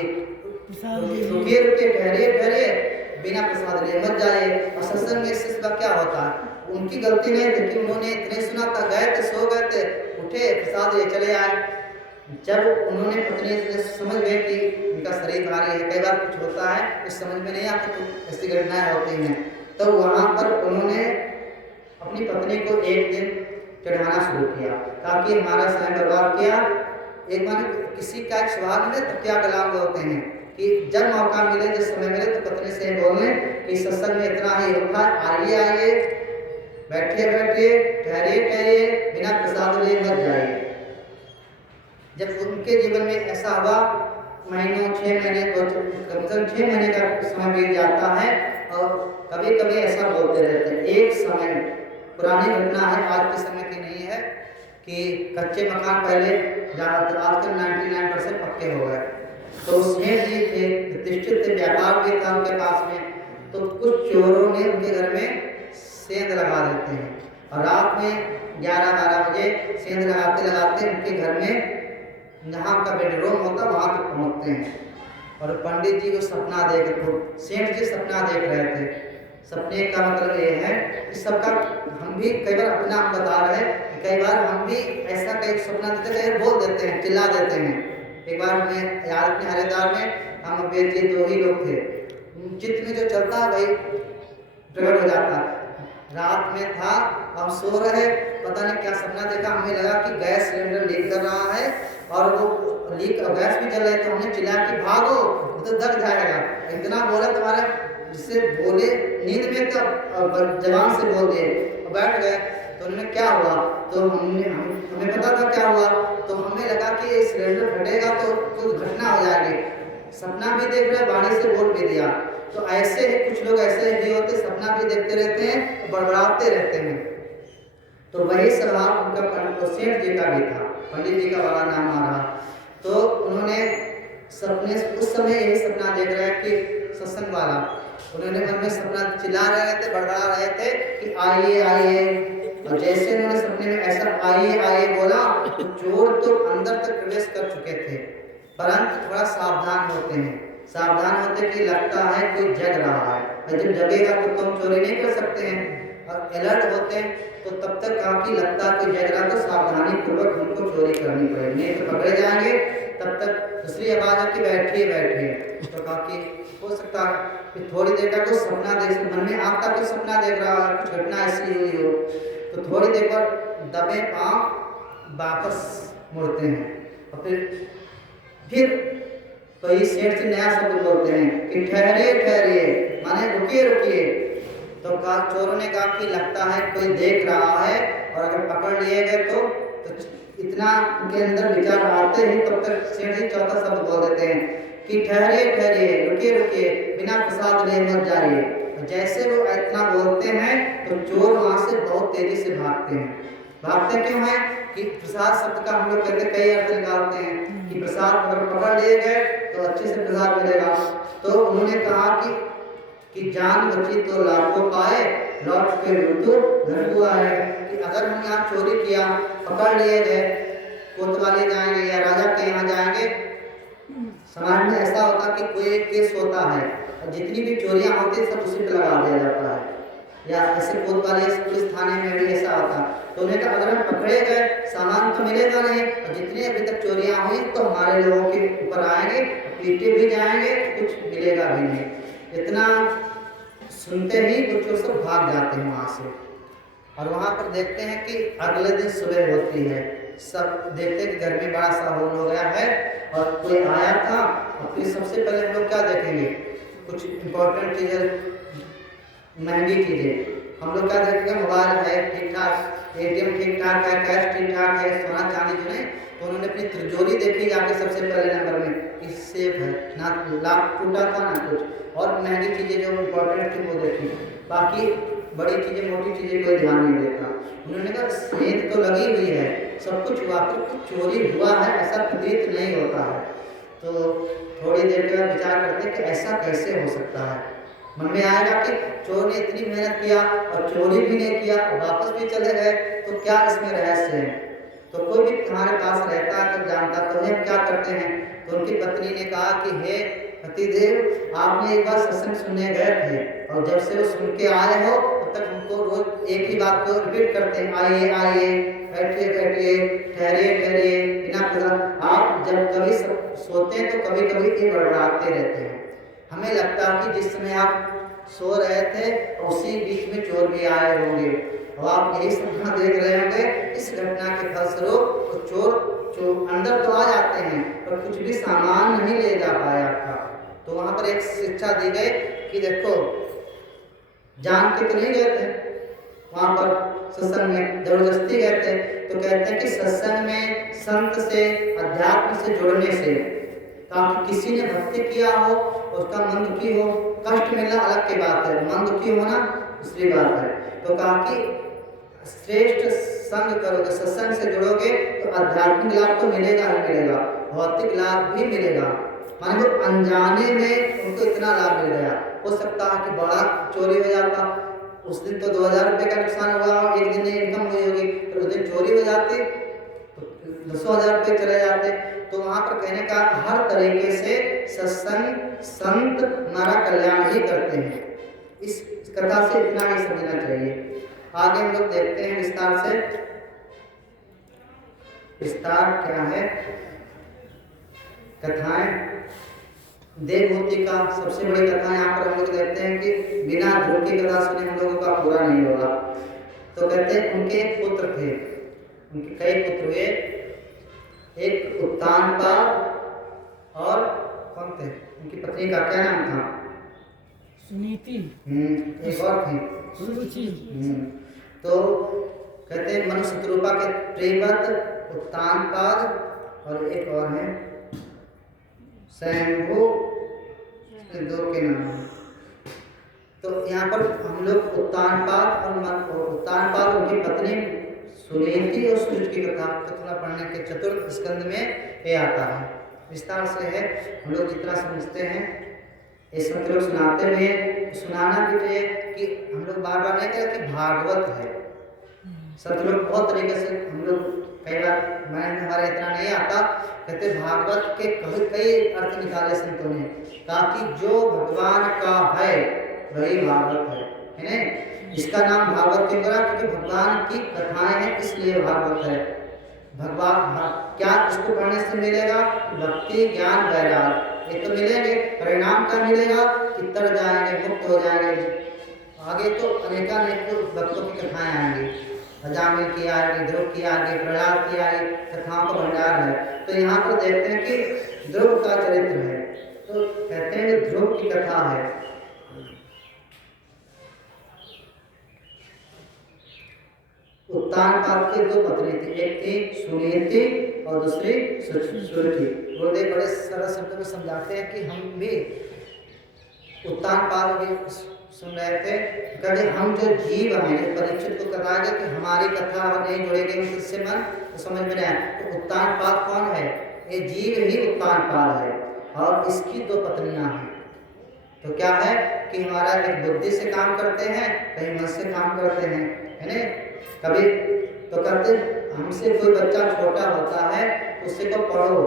रुकिए रुकिए ठहरिए ठहरिए, बिना प्रसाद लिए मत जाइए। और सत्संग में इससे क्या होता है, उनकी गलती नहीं थी कि उन्होंने इतने सुना था, गए थे, सो गए थे, उठे प्रसाद लिए चले आए। जब उन्होंने पत्नी से समझ गए कि उनका शरीर भारी है, कई बार कुछ होता है इस समझ में नहीं आता, तो ऐसी घटनाएं होती हैं, तो वहाँ पर उन्होंने अपनी पत्नी को एक दिन चढ़ाना शुरू किया ताकि हमारा समय बर्बाद किया। एक बार किसी का एक स्वभाव मिले तो क्या कलाम होते हैं कि जब मौका मिले, जिस समय मिले तो पत्नी से बोलने कि सत्संग में इतना ही होता है, आइए आइए बैठिए बैठिए ठहरिए ठहरिए, बिना प्रसाद लिए मत जाइए। जब उनके जीवन में ऐसा हुआ, महीनों 6 महीने कम से कम 6 महीने का समय बीत जाता है और कभी कभी ऐसा बोलते रहते हैं। एक समय पुरानी घटना है, आज के समय की नहीं है, कि कच्चे मकान पहले ज़्यादातर, आजकल 99% पक्के हो गए। तो सेठ जी थे, प्रतिष्ठित थे, व्यापार भी था उनके पास में, तो कुछ चोरों ने उनके घर में सेंध लगा देते हैं और रात में 11-12 बजे सेंध लगाते लगाते उनके घर में जहाँ का बेडरूम होता वहाँ तक पहुँचते हैं। और पंडित जी को सपना देख, तो सेठ जी सपना देख रहे थे। सपने का मतलब ये है कि सबका, हम भी कई बार अपना हम बता रहे हैं, कई बार हम भी ऐसा कई सपना देते हैं, बोल देते हैं, चिल्ला देते हैं। एक बार हमें याद अपने हरिद्वार में हम अभी 2 ही लोग थे, चित्त में जो चलता है भाई प्रकट हो जाता है। रात में था, हम सो रहे, पता नहीं क्या सपना देखा, हमें लगा कि गैस सिलेंडर लीक कर रहा है और वो लीक गैस भी चल रही, तो हमने चिल्लाया कि भागो तो दब जाएगा। इतना बोला तुम्हारे जिससे बोले नींद में, तो जवान से बोल दिए और बैठ गए। तो उन्होंने क्या हुआ, तो हमें पता था क्या हुआ, तो हमें लगा कि सिलेंडर फटेगा तो घटना हो जाएगी। सपना भी देख रहे, वाणी से बोल भी दिया। तो ऐसे ही कुछ लोग ऐसे भी होते, सपना भी देखते रहते हैं, बड़बड़ाते रहते हैं। तो वही स्वभाव उनका सेठ जी का भी था, पंडित जी का बड़ा नाम आ रहा। तो उन्होंने सपने, उस समय यही सपना देख रहे हैं कि सत्संग वाला, उन्होंने मन में सपना चिल्ला रहे थे, बड़बड़ा रहे थे कि आइए आइए, और जैसे उन्होंने सपने में ऐसा आइए आइए बोला, तो चोर तो अंदर तक प्रवेश कर चुके थे, परंतु थोड़ा सावधान होते हैं, सावधान होते कि लगता है कोई जग रहा है, और जब जगेगा तो तुम चोरी नहीं कर सकते हैं, और अलर्ट होते हैं तो तब तक कहा कि लगता है कोई जग रहा, तो सावधानी पूर्वक उनको चोरी करनी पड़ेगी, नहीं तो पकड़े जाएंगे। तब तक दूसरी आवाज़ आती बैठिए बैठिए, तो कहा कि हो सकता कि थोड़ी देर का कुछ सपना देख, मन में आता कुछ सपना देख रहा है, कुछ घटना ऐसी हुई हो, तो थोड़ी देर पर दबे पाँव वापस मुड़ते हैं और फिर कोई सेठ से नया शब्द बोलते हैं कि ठहरिए ठहरिए, माने रुकिए रुकिए। तो कहा, चोरों ने कहा कि लगता है कोई देख रहा है, और अगर पकड़ लिए गए तो इतना उनके अंदर विचार आते ही तब तक सेठ जी चौथा शब्द बोल देते हैं कि ठहरिए ठहरिए, रुकिए रुकिए, बिना प्रसाद लिए मत जाइए। जैसे वो इतना बोलते हैं तो चोर वहाँ से बहुत तेजी से भागते हैं। भागते क्यों हैं कि प्रसाद शब्द का हम लोग कहते कई अर्थ निकालते हैं कि प्रसाद अगर पकड़ लिए गए तो अच्छे से प्रसाद मिलेगा। तो उन्होंने कहा कि जान बची तो लाखों पाए, लौट के मृत्यु घर को आए, कि अगर हम यहाँ चोरी किया, पकड़ लिए गए, कोतवाली जाएंगे या राजा के यहाँ जाएंगे, समाज में ऐसा होता कि कोई केस होता है और जितनी भी चोरियां होती सब उसी पर लगा दिया जाता है, या ऐसे कोतवाली पुलिस थाने में भी ऐसा होता। तो तो उन्हें कहा अगर हम पकड़े गए सामान तो मिलेगा नहीं, और जितनी अभी तक चोरियां हुई तो हमारे लोगों के ऊपर आएंगे, पीटे भी जाएंगे, कुछ मिलेगा भी नहीं। इतना सुनते ही कुछ लोग सब भाग जाते हैं वहाँ से। और वहाँ पर देखते हैं कि अगले दिन सुबह होती है, सब देखते हैं कि घर में बड़ा सा होल हो गया है और कोई आया था। और फिर सबसे पहले हम लोग क्या देखेंगे, कुछ इम्पोर्टेंट चीज़ें, महंगी चीज़ें। हम लोग क्या देखेंगे, मोबाइल है ठीक ठाक, ATM ठीक ठाक है, कैश ठीक ठाक है, सोना चांदी जो है। तो उन्होंने अपनी तिजोरी देखी जाके सबसे पहले नंबर में कि सेफ है, ना लाख टूटा था ना कुछ, और महंगी चीज़ें जो इम्पोर्टेंट थी वो देखी। बाकी बड़ी चीज़ें मोटी चीज़ें कोई ध्यान नहीं देता। उन्होंने कहा सेंध तो लगी हुई है, सब कुछ हुआ, पर कुछ चोरी हुआ है ऐसा प्रतीत नहीं होता है। तो थोड़ी देर के बाद विचार करते हैं कि ऐसा कैसे हो सकता है। मन में आएगा कि चोर ने इतनी मेहनत किया और चोरी भी नहीं किया, वापस भी चले गए, तो क्या इसमें रहस्य है। तो कोई भी तुम्हारे पास रहता है तो जानता तो है, क्या करते हैं। तो उनकी पत्नी ने कहा कि हे पतिदेव, आपने एक बार सत्संग सुनने गए थे और जब से वो सुन के आए हो तब तक हमको रोज एक ही बात को रिपीट करते हैं, आइए आइए, बैठिए बैठिए, ठहरिए ठहरिए, बिना कुछ। आप जब कभी सोते हैं तो कभी कभी ये बड़बड़ाते रहते हैं। हमें लगता है कि जिस समय आप सो रहे थे उसी बीच में चोर भी आए होंगे, और आप यही सपना देख रहे होंगे। इस घटना के फलस्वरूप तो चोर अंदर तो आ जाते हैं पर कुछ भी सामान नहीं ले जा पाया था। तो वहाँ पर एक शिक्षा दी गई कि देखो, जान के तो नहीं गए थे वहाँ पर सत्संग में, जबरदस्ती गए थे। तो कहते हैं कि सत्संग में संत से, अध्यात्म से जुड़ने से, ताकि किसी ने भक्ति किया हो, उसका मन दुखी हो, कष्ट मिलना अलग की बात है, मन दुखी होना दूसरी बात है। तो कहा कि श्रेष्ठ संग करोगे, सत्संग से जुड़ोगे तो आध्यात्मिक लाभ तो मिलेगा ही मिलेगा, भौतिक लाभ भी मिलेगा। माने जो अनजाने में उनको इतना लाभ मिल गया, हो सकता है कि बड़ा चोरी हो जाता, उस दिन तो 2000 रुपये का नुकसान हुआ, एक दिन में इनकम हुई होगी, तो उस दिन चोरी हो जाती तो 10,000 रुपये चले जाते। तो वहाँ पर कहने का हर तरीके से सत्संग संत हमारा कल्याण ही करते हैं। इस कथा से इतना ही समझना चाहिए। आगे हम लोग देखते हैं विस्तार से। विस्तार क्या है, कथाएं। देवभूति का सबसे बड़ी कथा यहाँ पर हम लोग देखते हैं कि बिना ध्रुव की कथा सुने हम लोगों का पूरा नहीं होगा। तो कहते हैं उनके एक पुत्र थे, उनके कई पुत्र हुए, एक उत्तानपाद और कौन थे, उनकी पत्नी का क्या नाम था, सुनीति, एक और थी सुरुचि। तो कहते हैं मनुष्यरूपा के प्रियव्रत उत्तानपाद और एक और है शंभु, दो के नाम। तो यहाँ पर हम लोग उत्तानपाद और उनकी पत्नी सुनीति और सूर्य की कथा कथा पढ़ने के चतुर्थ स्कंद में ये आता है। विस्तार से है, हम लोग जितना समझते हैं ये सब लोग सुनाते हुए, सुनाना भी चाहिए कि हम लोग बार बार नहीं कहते कि भागवत है। सब लोग बहुत तरीके से हम लोग कई बार माइंड में हमारे इतना नहीं आता, कहते भागवत के कई अर्थ निकाले संतों ने, ताकि जो भगवान का है वही भागवत है नहीं। इसका नाम भागवत क्यों करा, क्योंकि भगवान की कथाएं हैं इसलिए भागवत है। भगवान क्या इसको पढ़ने से मिलेगा, भक्ति ज्ञान वैराग ये तो मिलेंगे, परिणाम क्या मिलेगा कि तर जाएंगे, मुक्त हो जाएंगे। आगे तो अनेकानेक भक्तों की कथाएं आएंगी, अजामिल की आएगी, ध्रुव की आएगी, प्रहलाद की आएगी, कथाओं का भंडार है। तो यहाँ पर देखते हैं कि ध्रुव का चरित्र है, तो कहते हैं कि ध्रुव की कथा है। उत्तानपाद की दो पत्नी थी, एक थी सुनीति और दूसरी सुरुचि। गुरुदेव बड़े सरल शब्दों में समझाते हैं कि हम भी उत्तानपाद भी सुन रहे थे, कहते हम जो जीव हैं, जो परीक्षित को कराया गया कि हमारी कथा अगर नहीं जुड़ेगी उससे मन तो समझ में नहीं आए। तो उत्तानपाद कौन है, ये जीव ही उत्तानपाद है और इसकी दो पत्नियां हैं। तो क्या है कि हमारा एक बुद्धि से काम करते हैं, कहीं मन से काम करते हैं, है ना। कभी तो कहते हमसे कोई बच्चा छोटा होता है उससे को पढ़ो,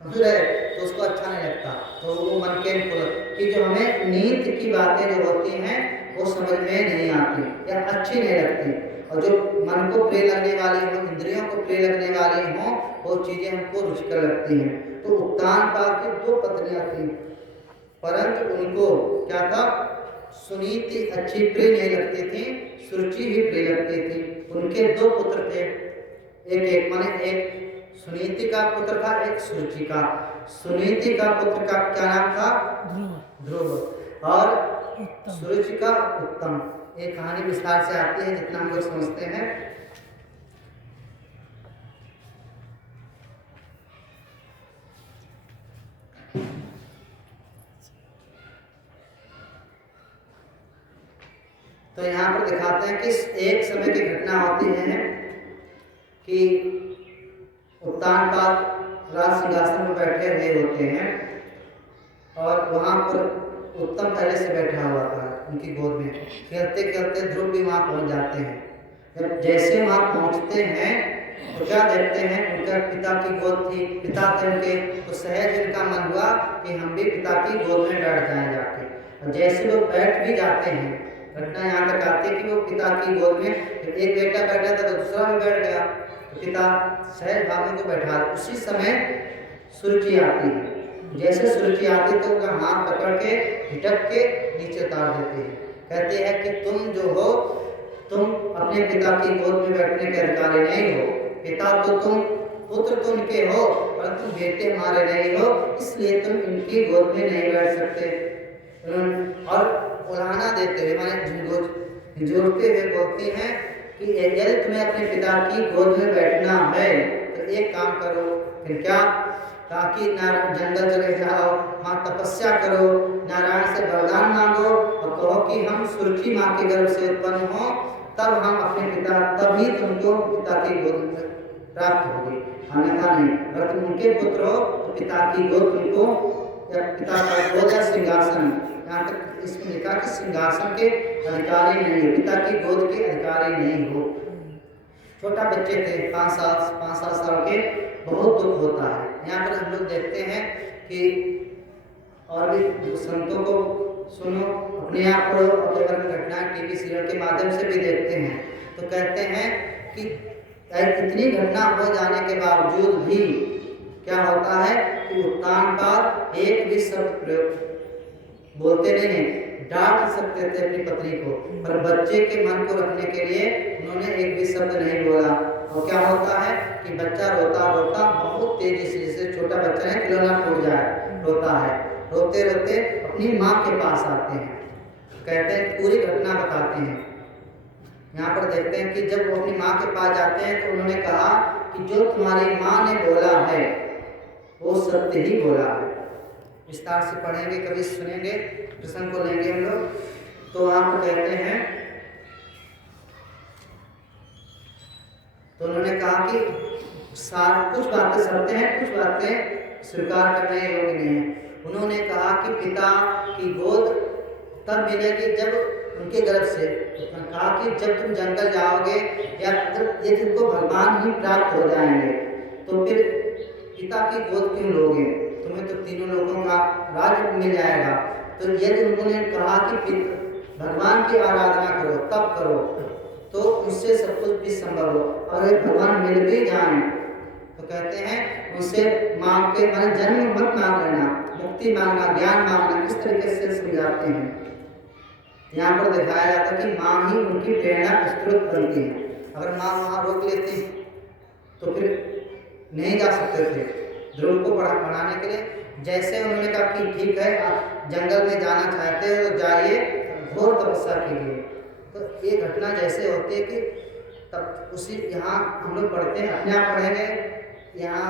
समझ रहे, तो उसको अच्छा नहीं लगता, तो वो मन के अनुकूल कि जो हमें नीति की बातें जो होती हैं वो समझ में नहीं आती या अच्छी नहीं लगती, और जो मन को प्रिय लगने वाली हो, इंद्रियों को प्रिय लगने वाली हो, वो चीज़ें हमको रुचिकर लगती हैं। तो उत्तान पाद की 2 पत्नियां थी, परंतु उनको क्या था, सुनीति अच्छी प्रिय नहीं लगती थी, सुरुचि ही प्रिय लगती थी। उनके 2 पुत्र थे, एक माने एक सुनीति का पुत्र था, एक सुरुचि का। सुनीति का पुत्र का क्या नाम था, ध्रुव, और सुरुचि का उत्तम। एक कहानी विस्तार से आती है जितना हम लोग समझते हैं। तो यहाँ पर दिखाते हैं कि एक समय की घटना होती है कि उत्तान पाद राज सिंहासन पर बैठे हुए होते हैं और वहाँ पर उत्तम पहले से बैठा हुआ था उनकी गोद में। खेलते खेलते ध्रुव भी वहाँ पहुँच जाते हैं। जब जैसे वहाँ पहुँचते हैं तो क्या देखते हैं, उनका पिता की गोद थी, पिता थे उनके, तो सहज इनका मन हुआ कि हम भी पिता की गोद में बैठ जाएं जाके। और जैसे वो बैठ भी जाते हैं, घटना यहाँ तक आती है कि वो पिता की गोद में एक बेटा बैठा था तो दूसरा भी बैठ गया, तो पिता सहज भाव में को बैठा। उसी समय सुरुचि आती है, जैसे सुरुचि आती तो उनका हाथ पकड़ के झटक के नीचे उतार देते हैं। कहते हैं कि तुम जो हो, तुम अपने पिता की गोद में बैठने के अधिकारी नहीं हो। पिता तो तुम, पुत्र तो उनके हो, परंतु बेटे हमारे नहीं हो, इसलिए तुम इनकी गोद में नहीं बैठ सकते। और उलाहना देते हुए माने झुंझोड़ते हुए बोलती हैं कि यदि तुम्हें अपने पिता की गोद में बैठना है तो एक काम करो, फिर क्या, ताकि जंगल चले जाओ, माँ तपस्या करो, नारायण से वरदान मांगो और कहो कि हम सुरुचि माँ के गर्भ से उत्पन्न हो, तब हम अपने पिता, तभी तुमको पिता की गोद में प्राप्त होगी, अन्यथा नहीं। अगर तुम उनके पुत्र हो तो पिता की गोद तुमको, या पिता का गोद या सिंहासन, यहाँ तक इसमें लिखा कि सिंहासन के अधिकारी नहीं हो, पिता की गोद के अधिकारी नहीं हो। छोटा बच्चे थे, 5-7 साल के, बहुत दुख होता है। यहाँ पर हम लोग देखते हैं कि और भी संतों को सुनो, अपने आप पढ़ो, अपने बारे में घटनाएं टीवी सीरियल के माध्यम से भी देखते हैं, तो कहते हैं कि इतनी घटना हो जाने के बावजूद भी क्या होता है कि उत्तान पाद एक भी शब्द प्रयोग बोलते नहीं हैं। डांट सकते थे अपनी पत्नी को, पर बच्चे के मन को रखने के लिए उन्होंने एक भी शब्द नहीं बोला। और क्या होता है कि बच्चा रोता रोता बहुत तेजी से, जैसे छोटा बच्चा है खिलौना टूट जाए, रोता है, रोते रोते अपनी माँ के पास आते हैं। कहते हैं, पूरी घटना बताते हैं। यहाँ पर देखते हैं कि जब वो अपनी माँ के पास जाते हैं तो उन्होंने कहा कि जो तुम्हारी माँ ने बोला है वो सत्य ही बोला है। विस्तार से पढ़ेंगे, कभी सुनेंगे, प्रसंग को लेंगे हम लोग। तो आप कहते हैं, तो उन्होंने कहा कि कुछ बातें सत्य हैं, कुछ बातें स्वीकार करने योग्य नहीं है। उन्होंने कहा कि पिता की गोद तब मिलेगी जब उनके गर्भ से, कहा कि जब तुम जंगल जाओगे या ये तुमको भगवान ही प्राप्त हो जाएंगे तो फिर पिता की गोद क्यों लोगे, तुम्हें तो तीनों लोगों का राज्य मिल जाएगा। तो यदि उन्होंने कहा कि भगवान की आराधना करो तब करो तो उससे सब कुछ भी संभव हो, और भगवान मिल भी जाए तो कहते हैं उनसे मांग के, माने जन्म मत मांग लेना, मुक्ति मांगना, ज्ञान मांगना, इस तरीके से समझाते हैं। यहाँ पर दिखाया जाता कि माँ ही उनकी प्रेरणा स्रोत बनती है। अगर माँ वहाँ रोक लेती तो फिर नहीं जा सकते थे ध्रुव को पढ़ाने के लिए। जैसे उन्होंने कहा कि ठीक है आप जंगल में जाना चाहते हो तो जाइए, घोर तपस्या कीजिए। तो ये घटना जैसे होती है कि तब उसी, यहाँ हम लोग पढ़ते हैं, अपने आप पढ़ेंगे, यहाँ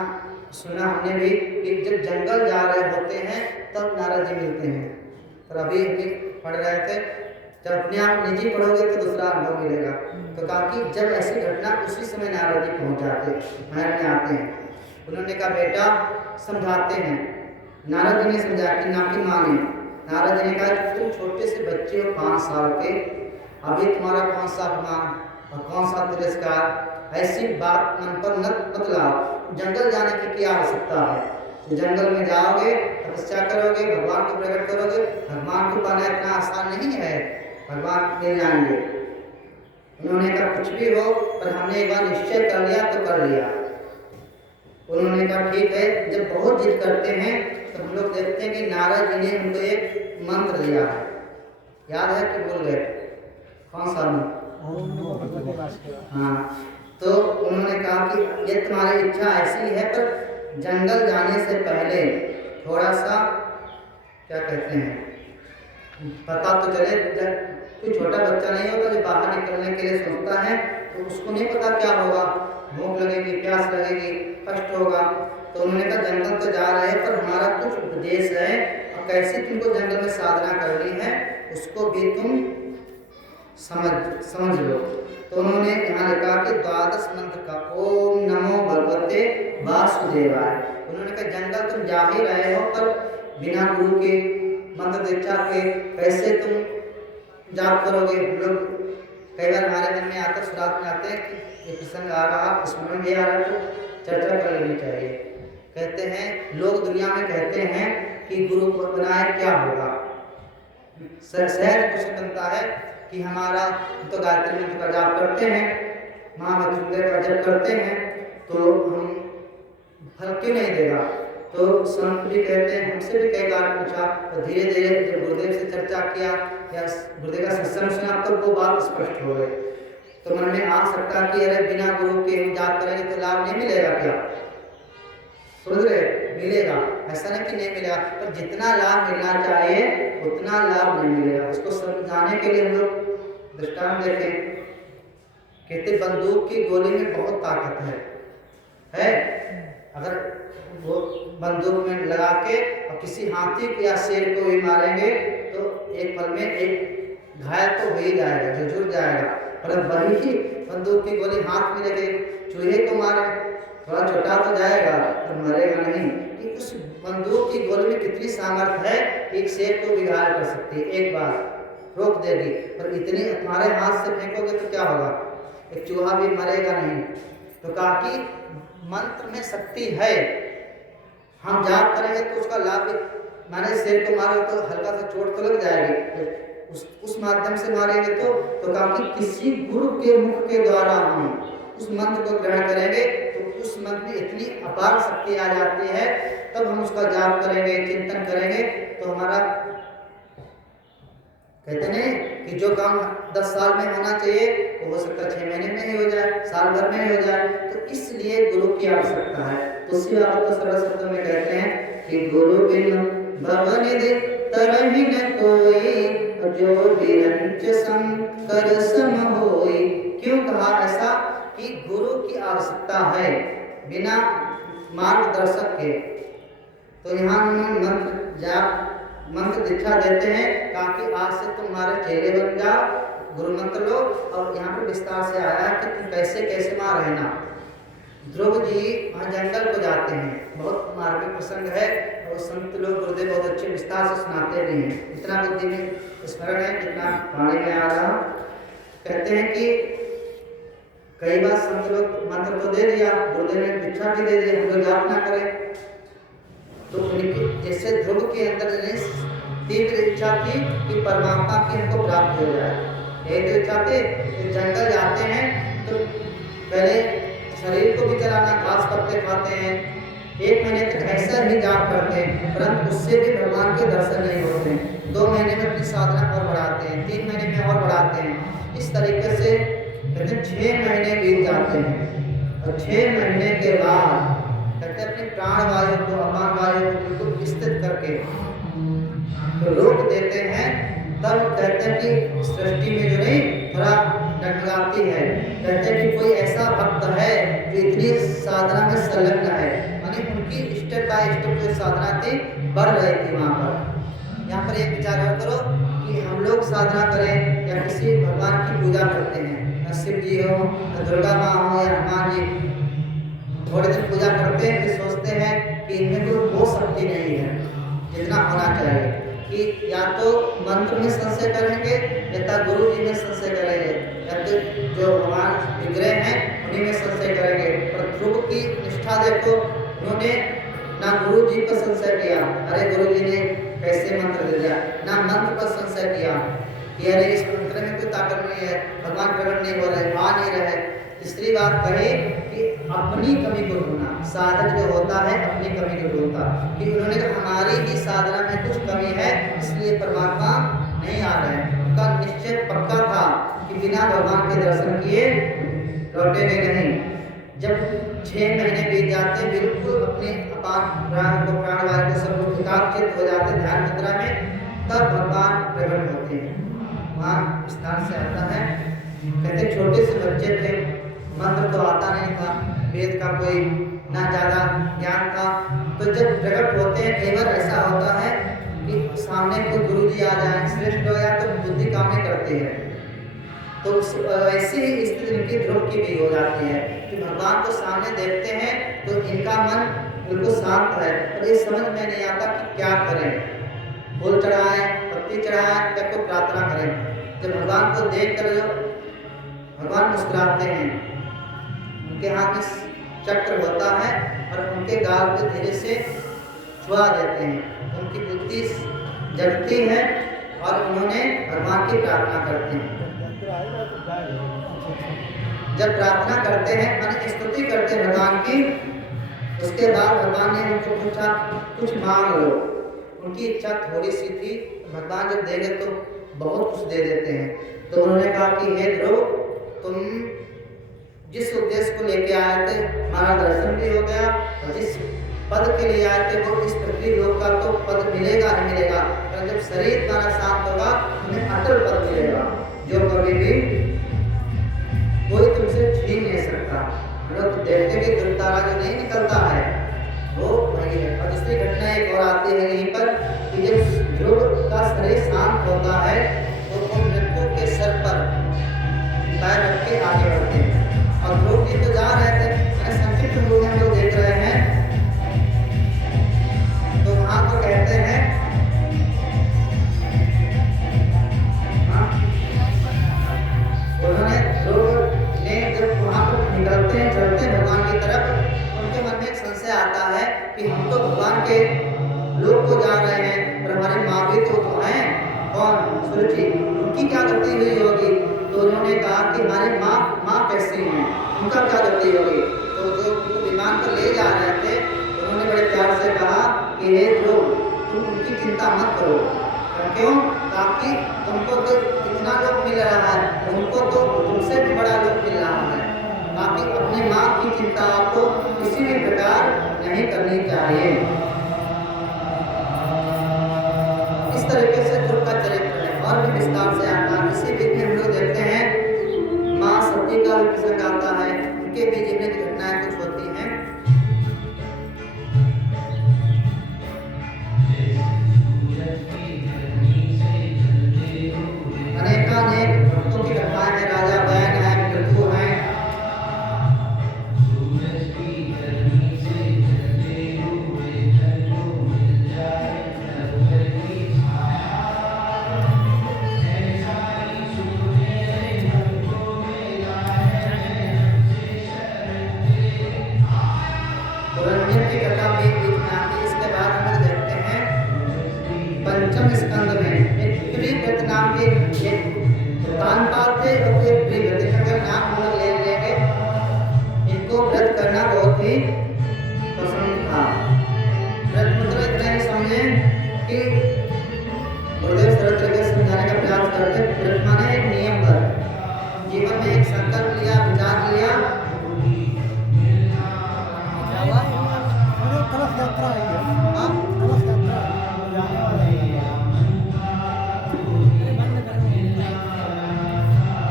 सुना हमने भी कि जब जंगल जा रहे होते हैं तब नारद जी मिलते हैं। पर अभी पढ़ रहे थे, जब अपने आप निजी पढ़ोगे तो दूसरा अनुभव मिलेगा। तो कहा कि जब ऐसी घटना उसी समय नारद जी पहुँच जाते, महल में आते हैं। उन्होंने कहा बेटा समझाते हैं, नारद जी ने समझा कि ना कि माँ ने। नारद जी ने कहा कि तुम छोटे से बच्चे हो 5 साल के, अभी तुम्हारा कौन सा अपमान और कौन सा तिरस्कार, ऐसी बात मन पर मत लाओ, जंगल जाने की क्या आवश्यकता है। तो जंगल में जाओगे, तपस्या करोगे, भगवान को प्रकट करोगे। भगवान को पाना इतना आसान नहीं है, भगवान मिल जाएंगे। उन्होंने कहा कुछ भी हो, पर हमने एक बार निश्चय कर लिया तो कर लिया। उन्होंने कहा ठीक है। जब बहुत जिद करते हैं तो हम लोग देखते हैं कि नारद जी ने उनको एक मंत्र दिया है, याद है कि भूल गए? कौन सा मंत्र? हाँ, तो उन्होंने कहा कि ये तुम्हारी इच्छा ऐसी है, पर जंगल जाने से पहले थोड़ा सा क्या कहते हैं, पता तो चले। कोई छोटा बच्चा नहीं होता जो बाहर निकलने के लिए सोचता है, तो उसको नहीं पता क्या होगा, भूख लगेगी, प्यास लगेगी, कष्ट होगा। तो उन्होंने कहा जंगल तो जा रहे हैं, पर हमारा कुछ उपदेश है और कैसे तुमको जंगल में साधना करनी है उसको भी तुम समझ लो। तो उन्होंने यहाँ लिखा कि 12 मंत्र का ओम नमो भगवते वासुदेवाय। उन्होंने कहा जंगल तुम जा ही रहे हो, पर बिना गुरु के मंत्र दीक्षा के कैसे तुम जाप करोगे? हम लोग कई बार हमारे मन में आता, शुरुआत में आते हैं कि ये प्रसंग आ रहा, स्मरण भी आ रहा, तो चर्चा कर लेनी चाहिए। कहते हैं लोग दुनिया में कहते हैं कि गुरु को बनाए क्या होगा। सहज क्वेश्चन बनता है कि हमारा तो गायत्री मंत्र का जाप करते हैं, महामृत्युंजय का जप करते हैं, तो हम फल क्यों नहीं देगा? तो संत भी कहते हैं, हमसे भी कई बार पूछा, तो धीरे धीरे जब गुरुदेव से चर्चा किया या गुरुदेव का सत्संग सुना तो वो बात स्पष्ट हो गई। तो मन में आ सकता कि अरे बिना गुरु के हम जाप करेंगे तो लाभ नहीं मिलेगा क्या? समझ रहे? मिलेगा, ऐसा नहीं कि नहीं मिलेगा, पर जितना लाभ मिलना चाहिए उतना लाभ नहीं मिलेगा। उसको समझाने के लिए हम लोग दृष्टांत देखें। कहते बंदूक की गोली में बहुत ताकत है? अगर वो बंदूक में लगा के और किसी हाथी या शेर को भी मारेंगे तो एक पल में एक घायल तो हो ही जाएगा, झुरझुर जाएगा। पर वही बंदूक की गोली हाथ में लगे चूहे को मारे, थोड़ा छोटा तो जाएगा पर मरेगा नहीं। कि उस बंदूक की गोली में कितनी सामर्थ्य है, एक शेर को भी घायल कर सकती है, एक बार रोक देगी। पर इतनी तुम्हारे हाथ से फेंकोगे तो क्या होगा? एक चूहा भी मरेगा नहीं। तो कहा कि मंत्र में शक्ति है, हम जाप करेंगे तो उसका लाभ। माने शेर को मारो तो हल्का सा चोट तो लग जाएगी, उस माध्यम से मारेंगे तो कहा कि किसी गुरु के मुख के द्वारा हम उस मंत्र को ग्रहण करेंगे तो उस मंत्र में इतनी अपार शक्ति आ जाती है, तब हम उसका जाप करेंगे, चिंतन करेंगे तो हमारा कहते नहीं कि जो काम 10 साल में होना चाहिए वो हो सकता है 6 महीने में ही हो जाए, साल भर में ही हो जाए। तो इसलिए गुरु की आवश्यकता है। तो उसी बात को सरल शब्दों में कहते हैं कि गुरु बिन भवनिधि तरहि न कोई, जो बिरंच शंकर सम होई। क्यों कहा ऐसा? कि गुरु की आवश्यकता है बिना मार्गदर्शक के। तो यहाँ मंत्र दीक्षा देते हैं ताकि आज से तुम्हारे चेहरे बन जाओ, गुरु मंत्र लो। और यहाँ पर विस्तार से आया है कि तुम कैसे कैसे वहाँ रहना। ध्रुव जी वहाँ जंगल को जाते हैं, बहुत मार्मिक प्रसंग है और संत लोग गुरुदेव बहुत अच्छे विस्तार से सुनाते भी हैं। इतना बुद्धि में स्मरण है जितना वाणी में आ रहा। कहते हैं कि कई बार संत लोग मंत्र तो दे दिया, गुरुदेव ने दीक्षा भी दे दी, हम लोग जाप ना करें। तो उनकी जैसे ध्रुव के अंदर तीव्र इच्छा थी कि परमात्मा की हमको प्राप्ति हो जाए, यही तो इच्छा थी। तो जंगल जाते हैं तो पहले शरीर को भी चलाना, घास पत्ते खाते हैं, 1 महीने तक ऐसा ही जाप करते हैं, परंतु उससे भी भगवान के दर्शन नहीं होते हैं। 2 महीने में अपनी साधना और बढ़ाते हैं, 3 महीने में और बढ़ाते हैं। इस तरीके से 6 महीने बीत जाते हैं और 6 महीने के बाद कहते अपनी प्राण वायु को, अपान वायु को बिल्कुल स्थित करके तो रोक देते हैं। तब कहते हैं कि सृष्टि में जो नहीं थोड़ा डगमगाती है। कहते हैं कि कोई ऐसा भक्त है जो इतनी साधना में संलग्न है, मानी उनकी स्टेप बाय स्टेप जो साधना थी बढ़ रही थी वहाँ पर। यहाँ पर एक विचार करो कि हम लोग साधना करें या किसी भगवान की पूजा करते हैं, शिव जी हो, दुर्गा माँ हो या हनुमान जी, थोड़े दिन पूजा करते हैं फिर सोचते हैं कि इनमें कोई वो शक्ति नहीं है जितना होना चाहिए। कि या तो मंत्र में संशय करेंगे या गुरु जी में संशय करेंगे या तो जो भगवान विग्रह हैं उन्हीं में संशय करेंगे। पर ध्रुव की निष्ठा देखो, उन्होंने ना गुरु जी पर संशय किया, अरे गुरु जी ने कैसे मंत्र दे दिया, ना मंत्र पर संशय किया कि अरे इस मंत्र में कोई ताकत नहीं है, भगवान प्रकट नहीं हो रहे, आ नहीं रहे। तीसरी बात कहे कि अपनी कमी को ढूंढना, साधक जो होता है अपनी कमी को ढूंढता, कि उन्होंने कहा हमारी ही साधना में कुछ कमी है इसलिए परमात्मा नहीं आ रहे। उनका निश्चय पक्का था कि बिना भगवान के दर्शन किए लौटेंगे नहीं। जब 6 महीने बीत जाते, बिल्कुल अपने अपान प्राण को प्राणवायु को सब कुछ एकाग्रचित्त हो जाते ध्यान मुद्रा में, तब भगवान प्रकट होते हैं। वहाँ स्थान से आता है, कहते छोटे से बच्चे थे, मंत्र तो आता नहीं था, वेद का कोई ना ज़्यादा ज्ञान था, तो जब प्रकट होते हैं कई बार ऐसा होता है कि सामने कोई गुरु जी आ जाए श्रेष्ठ हो या तो बुद्धि काम नहीं करती है, तो ऐसी ही स्थिति इनकी ध्रुव की भी हो जाती है कि भगवान को सामने देखते हैं तो इनका मन बिल्कुल शांत है और ये समझ में नहीं आता कि क्या करें, फूल चढ़ाएं, पत्ती चढ़ाएं, क्या को प्रार्थना करें। जब भगवान को देख कर जो भगवान मुस्कुराते हैं, उनके हाथ में चक्र होता है और उनके गाल को धीरे से छुआ देते हैं, उनकी बुद्धि जगती है और उन्होंने भगवान की प्रार्थना करते हैं। जब प्रार्थना करते हैं माने स्तुति करते हैं भगवान की, उसके बाद भगवान ने उनको पूछा कुछ मांग लो। उनकी इच्छा थोड़ी सी थी, भगवान जब देंगे तो बहुत कुछ दे देते हैं। तो उन्होंने कहा कि हे ध्रुव, तुम जिस उद्देश्य को लेके आए थे हमारा दर्शन भी हो गया, और जिस पद के लिए आए थे वो इस पृथ्वी लोक का तो पद मिलेगा ही मिलेगा, पर जब शरीर तुम्हारा शांत होगा तुम्हें अटल पद मिलेगा जो कभी भी कोई तुमसे छीन नहीं सकता। हम लोग देखते कि ध्रुव तारा जो नहीं निकलता है वो वही है। और दूसरी घटना एक और आती है यहीं पर कि जब ध्रुव का शरीर शांत होता है तो वो मृत्यु के सर पर पैर रख के आगे बढ़ते हैं। और ध्रुव जी तो जा रहे थे, मैंने संक्षिप्त रूप में हम लोग देख रहे हैं, तो वहाँ तो कहते हैं उन्होंने ध्रुव ने जब वहाँ पर निकलते हैं चलते भगवान की तरफ, उनके मन में एक संशय आता है कि हम तो भगवान के लोक को जा रहे हैं पर हमारी माँ भी तो हैं, कौन सुरुचि, उनकी क्या गति हुई होगी। तो उन्होंने कहा कि हमारी माँ कैसी हैं, उनका क्या गति होगी। तो जो उनको विमान पर ले जा रहे थे उन्होंने बड़े प्यार से कहा कि हे ध्रुव, तुम उनकी चिंता मत करो। क्यों? ताकि तुमको तो इतना लोग मिल रहा है, उनको तो तुमसे भी बड़ा लोग मिल रहा है, ताकि अपनी माँ की चिंता आपको किसी भी प्रकार नहीं करनी चाहिए। इस तरीके से ध्रुव का चरित्र है और भी विस्तार से आता है। इसी बीच में हम लोग देखते हैं माँ सती का भी प्रसंग आता है, उनके भी जीवन की घटनाएं कुछ होती हैं। अनेकानेक भक्तों की कथाएं हैं, राजा बैन है, पृथु है, पुरंजन की कथा भी बीच में आती है। इसके बाद हम लोग देखते हैं पंचम स्कंद में एक प्रियव्रत नाम के एक कानपाल थे और एक प्रियव्रत का नाम हम लोग ले लेंगे। इनको व्रत करना बहुत ही पसंद था। व्रत मतलब इतना ही समझे कि गुरुदेव सरल जगह समझाने का प्रयास करते हैं। व्रत माने एक नियम पर जीवन में एक संकल्प लिया, विचार लिया, कलश यात्रा है ये। हाँ? कलश यात्रा बंद कर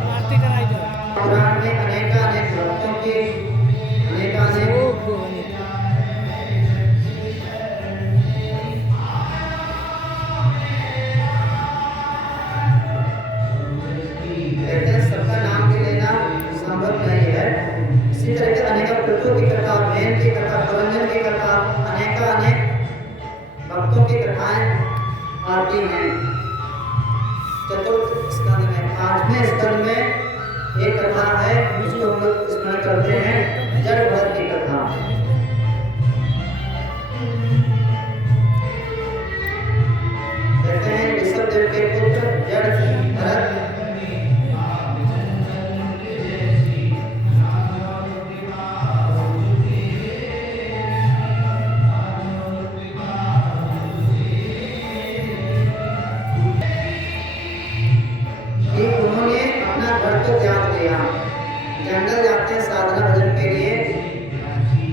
आरती कराई जाए। पुराण में अनेकानेक भक्तों की अनेकानेक कहते हैं सबका नाम भी लेना संभव नहीं है। इसी तरह के अनेक व्रतों की कथा, बैन की कथा, पुरंजन की कथा, अनेकानेक भक्तों की कथाएं आती हैं। चतुर्थ स्कंद में, 8वें स्कंद में एक कथा है जिसको हम लोग स्मरण करते हैं, जड़ भरत की कथा। यहाँ जंगल जाते हैं साधना भजन के लिए,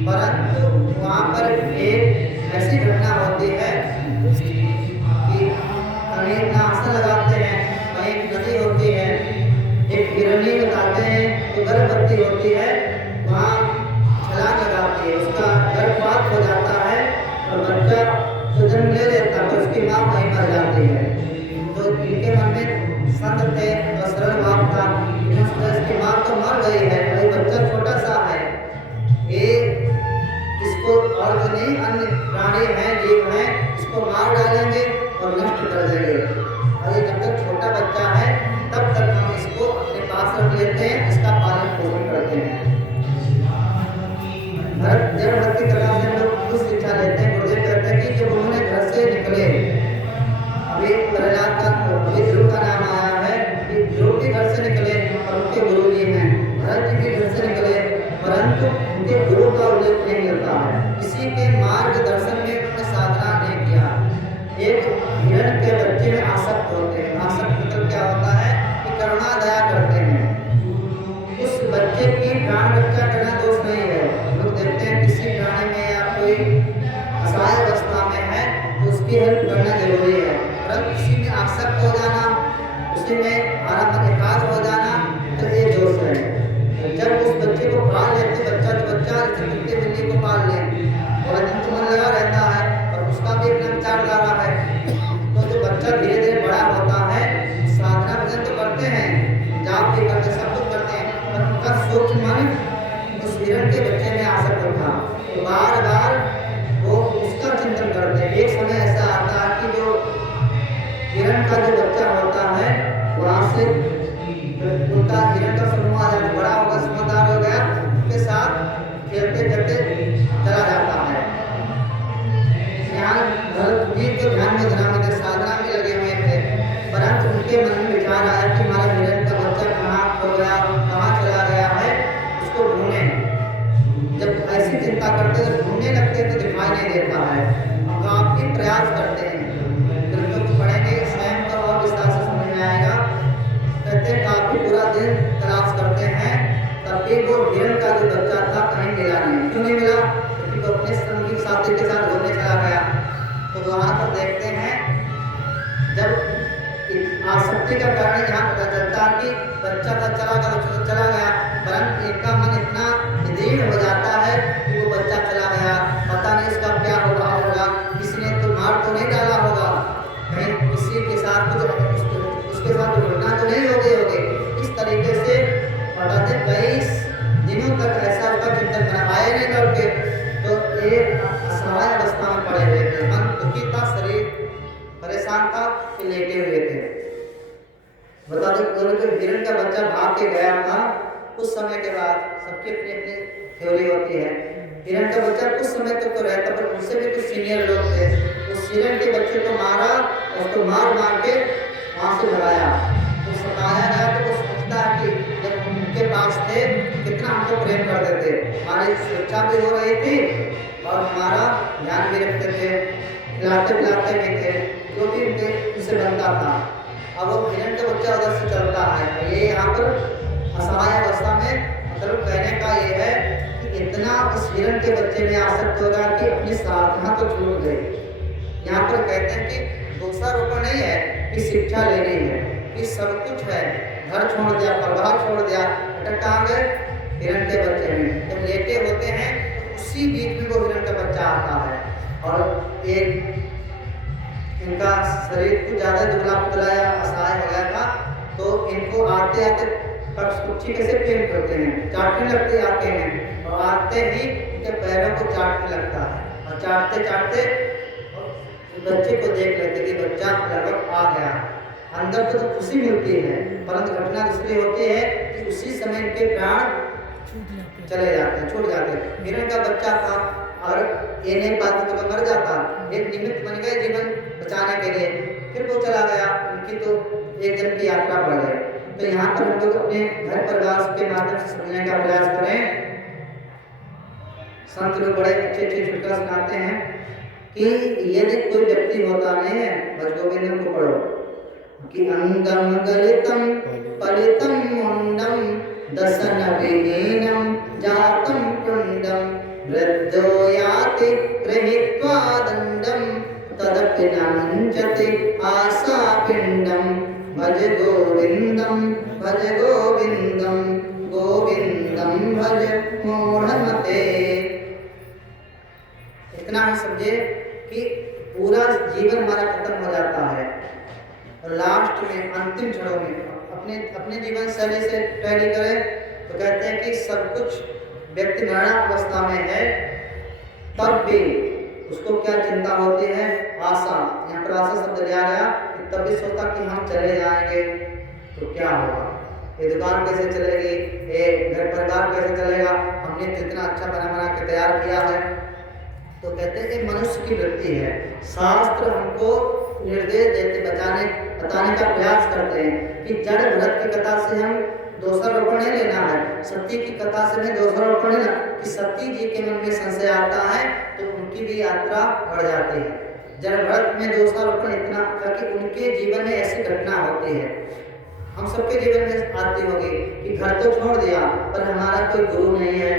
परंतु वहाँ पर एक ऐसी घटना होती है कि कहीं आसन लगाते हैं, कहीं एक नदी होती है, एक हिरणी बताते हैं तो गर्भवती होती है, वहाँ छलांग लगाती है, उसका गर्भपात हो जाता है और बच्चा तो जन्म ले लेता है, तो उसकी माँ वहीं मर जाती है। तो इनके मन में संत थे और सरल भाव था, इसकी माँ तो मर गई है, अभी बच्चा छोटा सा है, ये इसको और जो नहीं अन्य प्राणी हैं, जीव हैं, इसको मार डालेंगे और नष्ट कर देंगे। और ये जब तक छोटा बच्चा है तब तक हम इसको अपने पास रख लेते हैं, इसका पालन पोषण करते हैं। जब भक्ति कला से हम लोग कुछ शिक्षा लेते हैं, गुरुदेव कहते हैं कि जब उन्होंने घर से निकले, अभी प्रहलाद का अभी ध्रुव का नाम आया है कि ध्रुव भी घर से निकले और उनके गुरु जी हैं, भरत जी भी घर से निकले, परंतु उनके गुरु का उल्लेख नहीं मिलता है, किसी के मार्गदर्शन में उन्होंने साधना नहीं किया। एक हिरण के बच्चे में आसक्त होते हैं, आसक्त मतलब क्या होता है कि करुणा दया करते हैं, उस बच्चे की प्राण रक्षा करना दोष नहीं है। लोग देखते हैं किसी प्राणी में या कोई असहाय अवस्था में है तो उसकी हेल्प करना जरूरी है, परंतु किसी में आसक्त हो जाना, उसी में आराम एकाग्र हो जाना तो ये दोष है। जब उस बच्चे को पाल लेते, बच्चा तो बच्चा जैसे कुत्ते बिल्ली को पाल ले, और दिन तो मन लगा रहता है और उसका भी अपना विचारधारा है, तो जो बच्चा धीरे धीरे बड़ा होता है, साधना भजन तो करते हैं, जाप भी करते, सब कुछ करते हैं, पर उनका सूक्ष्म मन उस हिरण के बच्चे में आसक्त था, तो बार बार वो उसका चिंतन करते हैं। एक समय ऐसा आता है कि जो हिरण का जो बच्चा होता है वहाँ से उनका हिरण का समूह आ जाता, बड़ा होगा, समझदार हो गया, उसके साथ खेलते खेलते चला जाता है। यहाँ भरत जी को ध्यान में धरा में साधना में लगे हुए थे, परंतु उनके मन में विचार आया कि हमारा हिरण का बच्चा कहाँ खो गया, कहाँ चला गया है, उसको ढूंढें। जब ऐसी चिंता करते तो ढूंढने लगते तो दिखाई नहीं देता है, हम काफी प्रयास करते हैं, फिर तो पढ़ेंगे स्वयं तो और विस्तार से समझ में आएगा। कहते काफी पूरा दिन तलाश करते हैं, तब भी वो हिरण का जो बच्चा था कहीं मिला नहीं। क्यों नहीं मिला? क्योंकि वो अपने संगी साथी के साथ घूमने चला गया। तो वहाँ पर देखते हैं जब आसक्ति का कारण यहाँ पता चलता है कि बच्चा था चला गया, बच्चा तो चला गया, परंतु इनका मन इतना दृढ़ हो जाता है कि वो बच्चा चला गया, पता नहीं इसका क्या हो रहा होगा, किसी ने तो मार तो नहीं डाला होगा, कहीं किसी के साथ कुछ उसके साथ घटना तो नहीं हो गई होगी। इस तरीके से बताते कई दिनों तक ऐसा उसका चिंतन बना, आए नहीं लौट के, तो एक असहाय अवस्था में पड़े हुए थे, मन दुखी था, शरीर परेशान था कि लेटे हुए थे। बता दो जो हिरण का बच्चा भाग के गया था, कुछ समय के बाद सबकी अपनी अपनी थ्योरी होती है, हिरण का बच्चा कुछ समय तक तो रहता, पर उनसे भी कुछ सीनियर लोग थे, उस हिरण के बच्चे को मारा और उसको मार मार के वहाँ से भगाया, तो सताया गया। तो वो सोचता है कि जब उनके पास थे कितना हमको प्रेम करते थे, हमारी सुरक्षा भी हो रही थी और हमारा ध्यान भी रखते थे, खिलाते पिलाते भी थे, जो भी उनसे बनता था। अब वो हिरण का बच्चा उधर से चलता है, ये यहाँ पर असहाय अवस्था में, मतलब कहने का ये है कि इतना उस हिरण के बच्चे में आसक्त होगा कि अपनी साधना तो छूट गई। यहाँ पर कहते हैं कि दोषारोपण नहीं है कि शिक्षा लेनी है, कि सब कुछ है, घर छोड़ दिया, परिवार छोड़ दिया, अटका गए हिरण के बच्चे में। जब लेटे होते हैं तो उसी बीच में वो हिरण का बच्चा आता है और एक इनका शरीर कुछ ज़्यादा दुबला पतला या असहाय हो गया था, तो इनको आते आते पक्षी कैसे प्रेम करते हैं, चाटने लगते आते हैं, और आते ही इनके पैरों को चाटने लगता है, और चाटते चाटते बच्चे को देख लेते कि बच्चा लगभग आ गया। अंदर तो खुशी मिलती है, परंतु घटना दूसरी होती है कि उसी समय इनके प्राण चले जाते हैं, छूट जाते हैं। हिरण का बच्चा था और ये नहीं पाते तो मर जाता, एक निमित्त बन गए जीवन बचाने के लिए, फिर वो चला गया, उनकी तो एक जन की यात्रा बढ़ गई। तो यहाँ पर हम लोग अपने घर परिवार के माध्यम से समझने का प्रयास करें। संत लोग बड़े अच्छे अच्छे चुटकुला सुनाते हैं कि यदि कोई व्यक्ति होता नहीं है, भजगोविंदम को पढ़ो कि अंगम गलितम पलितम मुंडम दशन विहीनं जातं कुंडं वृद्धो याति गृहीत्वा दण्डं तदपि न मुञ्चति आशापिण्डं भज गोविन्दं गोविन्दं भज मूढ़मते। इतना ही समझे कि पूरा जीवन हमारा खत्म हो जाता है और लास्ट में अंतिम क्षणों में अपने जीवन शैली से टैली करें तो कहते हैं कि सब कुछ व्यक्ति मरणावस्था में है तब भी उसको क्या चिंता होती है, आशा। यहाँ पर आशा शब्द लिया गया कि तब भी सोचता कि हम चले जाएंगे तो क्या होगा, ये दुकान कैसे चलेगी, ये घर परिवार कैसे चलेगा, हमने कितना अच्छा बना के तैयार किया है। तो कहते हैं कि मनुष्य की वृत्ति है। शास्त्र हमको निर्देश देते बताने का प्रयास करते हैं कि जड़ भरत की कथा से हम दोषारोपण नहीं लेना है, सती की कथा से हमें दोषारोपण लेना कि सती जी के मन में संशय आता है तो उनकी भी यात्रा बढ़ जाती है। जड़ भरत में दोषारोपण इतना करके उनके जीवन में ऐसी घटना होती है, हम सबके जीवन में आती होगी कि घर तो छोड़ दिया पर हमारा कोई गुरु नहीं है,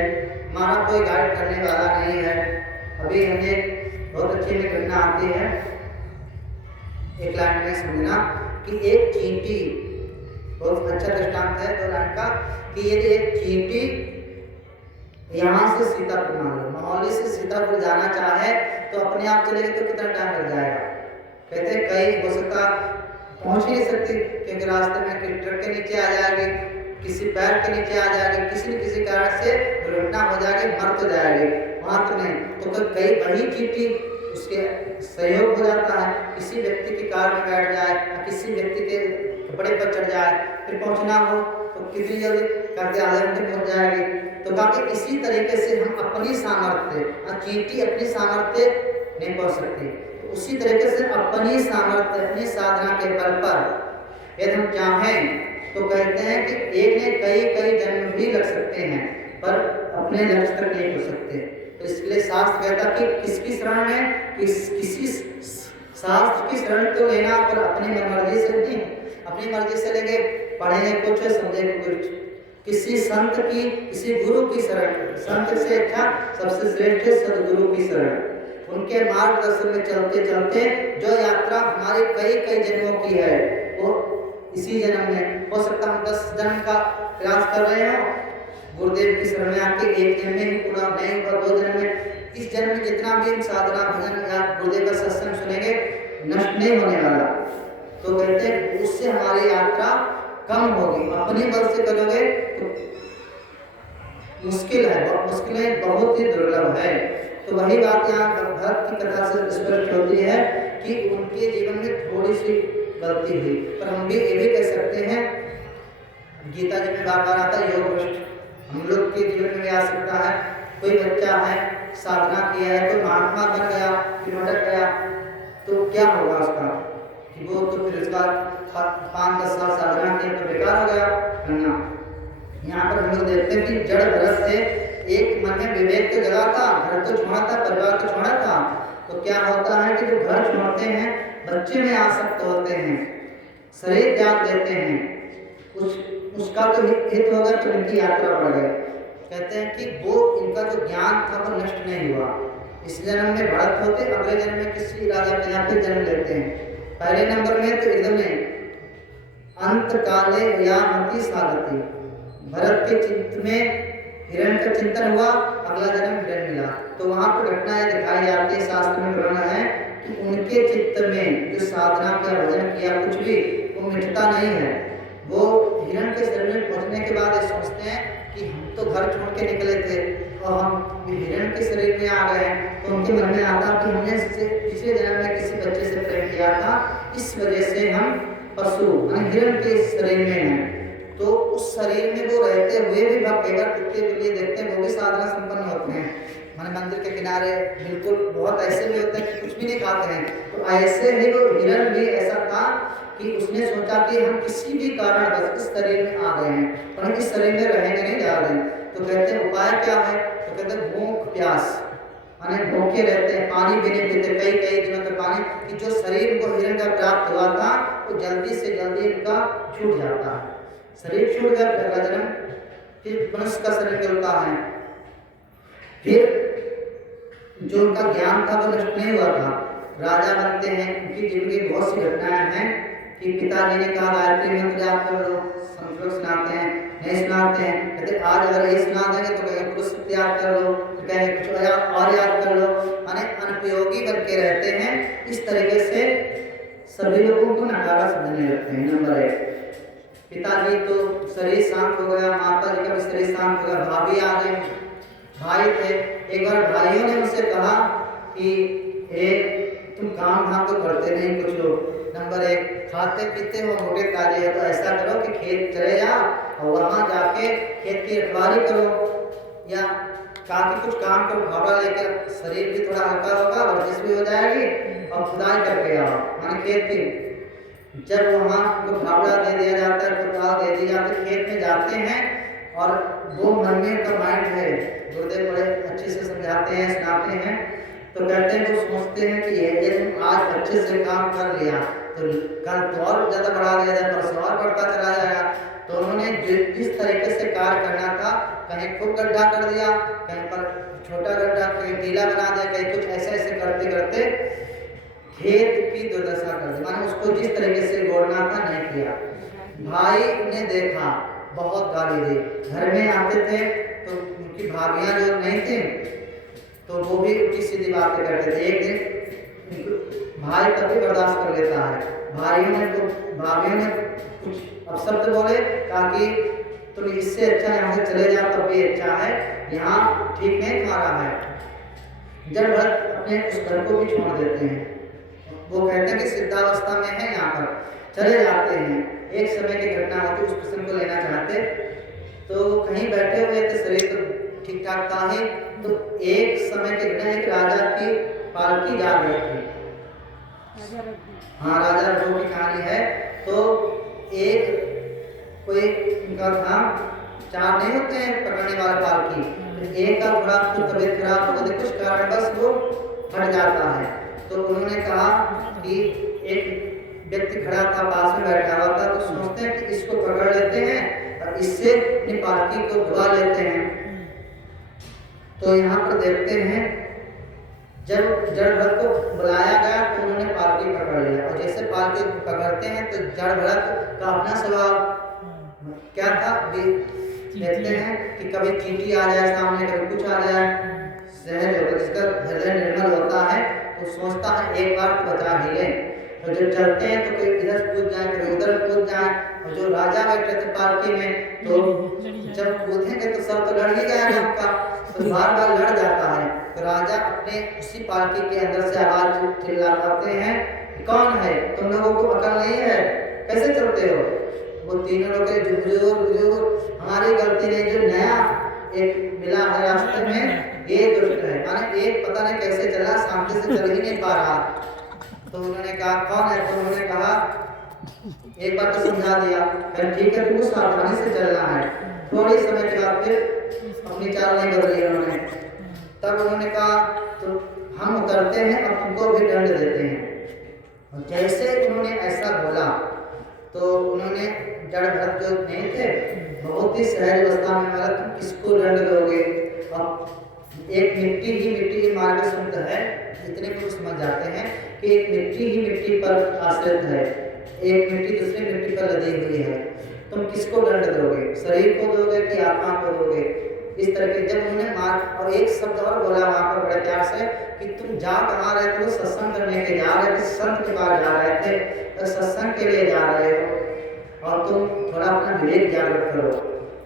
हमारा कोई गाइड करने वाला नहीं है। अभी हमें बहुत अच्छी में घटना आती है, एक लाइन में समझना कि एक चींटी, बहुत अच्छा दृष्टांत है 2 लाइन का, कि यदि एक चींटी यहाँ से सीतापुर मान लो, मोहाली से सीतापुर जाना चाहे तो अपने आप चलेगी तो कितना टाइम लग जाएगा। कहते हैं कहीं हो सकता पहुंच ही नहीं सकती क्योंकि रास्ते में किसी ट्रक के नीचे आ जाएगी, किसी पैर के नीचे आ जाएगी, किसी न किसी कारण से दुर्घटना हो जाएगी, मर तो जाएगी, वहां तो नहीं। तो कई वही चींटी उसके सहयोग हो जाता है, किसी व्यक्ति की कार में बैठ जाए या किसी व्यक्ति के कपड़े पर चढ़ जाए, फिर पहुंचना हो तो कितनी जल्दी करके आधे घंटे पहुंच जाएगी। तो बाकी इसी तरीके से हम अपनी सामर्थ्य, चींटी अपनी सामर्थ्य नहीं पहुंच सकती, तो उसी तरीके से अपनी सामर्थ्य अपनी साधना के बल पर यदि हम चाहें तो कहते हैं कि एक ने कई जन्म भी लग सकते हैं पर अपने लक्ष्य तक नहीं पहुंच सकते। तो इसलिए शास्त्र कहता कि किसकी शरण में किसी शास्त्र की शरण तो लेना पर अपनी मर्जी से नहीं, अपनी मर्जी से लेके पढ़ेंगे कुछ समझेंगे कुछ, किसी संत की किसी गुरु की शरण, संत से अच्छा सबसे श्रेष्ठ सदगुरु की शरण, उनके मार्गदर्शन में चलते चलते जो यात्रा हमारे कई जन्मों की है वो इसी जन्म में हो सकता हम 10 जन्म का प्रयास कर रहे हो, गुरुदेव की शरण में आके एक जन्म में ही पूरा नहीं होगा, 2 जन्म में, इस जन्म में जितना भी साधना भजन या गुरुदेव का सत्संग सुनेंगे नष्ट नहीं होने वाला। तो कहते हैं उससे हमारी यात्रा कम होगी, अपने बल से करोगे तो मुश्किल है, मुश्किलें बहुत ही दुर्लभ है। तो वही बात यहाँ भरत की कथा से स्पष्ट होती है कि उनके जीवन में थोड़ी सी गलती हुई, पर हम भी ये भी कह सकते हैं, गीता जी में बार बार आता है योग भ्रष्ट, हम लोग के जीवन में भी आ सकता है। कोई बच्चा है साधना किया है, कोई महात्मा बन गया फिर भटक गया तो क्या होगा उसका, कि वो तो फिर उसका 5-10 साल साधना किया तो बेकार हो गया करना। यहाँ पर हम लोग देखते हैं कि जड़ भरत से एक मन में विवेक तो जगा था, घर तो छोड़ा था, परिवार तो छोड़ा था, तो क्या होता है कि जो घर छोड़ते हैं बच्चे में आसक्त होते हैं, शरीर त्याग देते हैं, उसका तो हित होगा तो इनकी यात्रा बढ़ गई। कहते हैं कि वो इनका जो ज्ञान था वो नष्ट नहीं हुआ, इस जन्म में भरत होते अगले जन्म में किसी राजा के यहाँ पे जन्म लेते हैं। पहले नंबर में तो एकदम अंत काले या मति सागति, भरत के चित्त में हिरण का चिंतन हुआ, अगला जन्म हिरण मिला। तो वहां पर घटना यह दिखाई जाती है, शास्त्र में वर्णन है कि उनके चित्त में जो साधना किया भजन किया कुछ भी वो मिटता नहीं है। वो हिरण के शरीर में पहुंचने के बाद ये सोचते हैं कि हम तो घर छोड़ के निकले थे और हम हिरण के शरीर में आ गए, तो उनके मन में आता कि हमने पिछले जन्म में किसी बच्चे से प्रेम किया था, इस वजह से हम पशु हिरण के शरीर में हैं। तो उस शरीर में वो रहते हुए भी भक्ति कुत्ते बिल्ली देखते हैं वो भी साधना संपन्न होते हैं, माने मंदिर के किनारे बिल्कुल बहुत ऐसे भी होते हैं कि कुछ भी नहीं खाते हैं। तो ऐसे ही वो हिरण भी ऐसा था कि उसने सोचा कि हम किसी भी कारण बस इस शरीर में आ गए हैं पर हम इस शरीर में रहेंगे नहीं जा रहे हैं। तो कहते हैं उपाय क्या है, तो कहते हैं भूख प्यास, माने भूखे रहते हैं, पानी भी नहीं पीते कई दिनों तक पानी, कि जो शरीर को हिरण का प्राप्त हुआ था वो जल्दी से जल्दी इनका छूट जाता है, शरीर छूट गया, अगला जन्म फिर मनुष्य का शरीर मिलता है, फिर जो उनका ज्ञान था वो नष्ट नहीं हुआ था, राजा बनते हैं। उनकी जिंदगी बहुत सी घटनाएं हैं कि पिताजी ने कहा गायत्री मंत्र याद कर लो, संत लोग सुनाते हैं, नहीं सुनाते हैं, कहते आज अगर ये सुना देंगे तो कहेंगे पुरुष याद कर लो, तो कहेंगे कुछ और याद कर लो, माने अनुपयोगी बन के रहते हैं। इस तरीके से सभी लोगों को नकारा समझने लगते हैं। नंबर 1, पिताजी तो शरीर शांत हो गया, माता जी का भी शरीर शांत हो गया, भाभी आ गई, भाई थे। एक बार भाइयों ने उनसे कहा कि तुम काम धाम तो करते नहीं कुछ हो, नंबर 1 खाते पीते हो, मोटे ताजे हो, तो ऐसा करो कि खेत चले जाओ और वहाँ जाके खेत की रखवाली करो, या काफी कुछ काम करो, फावड़ा लेकर, शरीर भी थोड़ा हल्का होगा, वर्जिश भी हो जाएगी, और खुदाई करके आओ, माने खेत की। जब वहाँ को फावड़ा दे दिया जाता है, कुदाल दे दी जाती है, खेत में जाते हैं, और वो मन में का माइंड है, गुरुदेव बड़े अच्छे से समझाते हैं, सुनाते हैं, तो कहते हैं वो सोचते हैं कि ये तुम आज अच्छे से काम कर लिया तो कल तो और ज़्यादा बढ़ा दिया जाए, परसों और बढ़ता चला जाएगा। तो उन्होंने जिस तरीके से कार्य करना था, कहीं खूब गड्ढा कर दिया, कहीं पर छोटा गड्ढा, कहीं टीला बना दिया, कहीं कुछ ऐसे ऐसे करते करते खेत की दुर्दशा कर दी, माने उसको जिस तरीके से गोड़ना था नहीं किया। भाई ने देखा, बहुत गाली दी, घर में आते थे तो उनकी भाभियां जो नहीं थी तो वो भी उनकी सीधी बातें करते थे। एक दिन भाई तभी बर्दाश्त कर लेता है, भाइयों ने तो भाभियों ने कुछ अपशब्द बोले, ताकि तुम इससे अच्छा यहाँ से चले जाओ तब भी अच्छा है, यहाँ ठीक नहीं खा रहा है। जब भरत अपने उस घर को भी छोड़ देते हैं, वो कहते हैं कि सिद्धावस्था में है, यहाँ पर चले जाते हैं। एक समय की घटना होती, उस प्रसंग को लेना चाहते, तो कहीं बैठे हुए थे, शरीर तो ठीक ठाक था ही, तो एक समय की घटना, एक राजा की पालकी जा रही थी, हाँ राजा रघु की कहानी है। तो एक कोई उनका था, 4 नहीं होते हैं पकड़ने वाले पालकी, तो एक का थोड़ा तबीयत खराब हो गई, कुछ कारण बस वो हट जाता है। तो उन्होंने कहा कि एक व्यक्ति खड़ा था, पास में बैठा हुआ था, तो सोचते हैं कि इसको पकड़ लेते हैं और इससे अपनी पालकी को धुआ लेते हैं। तो यहाँ पर देखते हैं जब जड़ भरत को बुलाया गया तो उन्होंने पालकी पकड़ लिया, और जैसे पालकी पकड़ते हैं तो जड़ भरत का अपना स्वभाव क्या था, देखते हैं कि कभी चींटी आ जाए सामने, कभी कुछ आ जाए, सहज होता, जिसका हृदय निर्मल होता है तो सोचता है एक बार तो बचा ही ले। तो जब चलते हैं तो कोई इधर कूद जाए, कोई उधर कूद जाए, और जो राजा बैठे थे पालकी में, तो जब कूदेंगे तो सब तो लड़ ही जाएगा आपका, तो बार बार लड़ जाता है। तो राजा अपने उसी पालकी के अंदर से आवाज चिल्लाते हैं, कौन है, तुम लोगों को अकल नहीं है, कैसे चलते हो? वो तीनों लोग बुजुर्ग, हमारी गलती नहीं, जो नया एक मिला है रास्ते में ये दुष्ट है, माने एक पता नहीं कैसे चला, सामने से चल ही नहीं पा रहा। तो उन्होंने कहा कौन है? तो उन्होंने कहा एक बार तो समझा दिया, ठीक है तुमको सावधानी से चलना है। थोड़ी समय के बाद फिर अपनी चाल नहीं बदली उन्होंने, तब उन्होंने कहा तो हम उतरते हैं और तुमको भी दंड देते हैं। और जैसे उन्होंने ऐसा बोला तो उन्होंने जड़ भरत जो नहीं थे, बहुत ही सहज अवस्था में बोला तुम किसको दंड दोगे? और एक मिट्टी ही मिट्टी के मार्ग शुद्ध है, इतने को समझ जाते हैं कि एक मिट्टी ही मिट्टी पर आश्रित है, एक मिट्टी दूसरी मिट्टी पर लदी हुई है, तुम किसको दंड दोगे? शरीर को दोगे कि आत्मा को दोगे? इस तरह के जब उन्होंने मार, और एक शब्द और बोला वहाँ पर बड़े प्यार से कि तुम जा कहाँ रहे थे? सत्संग करने के जा रहे थे, संत के पास जा रहे थे, तो सत्संग के लिए जा रहे हो और तुम थोड़ा अपना विवेक जागृत करो।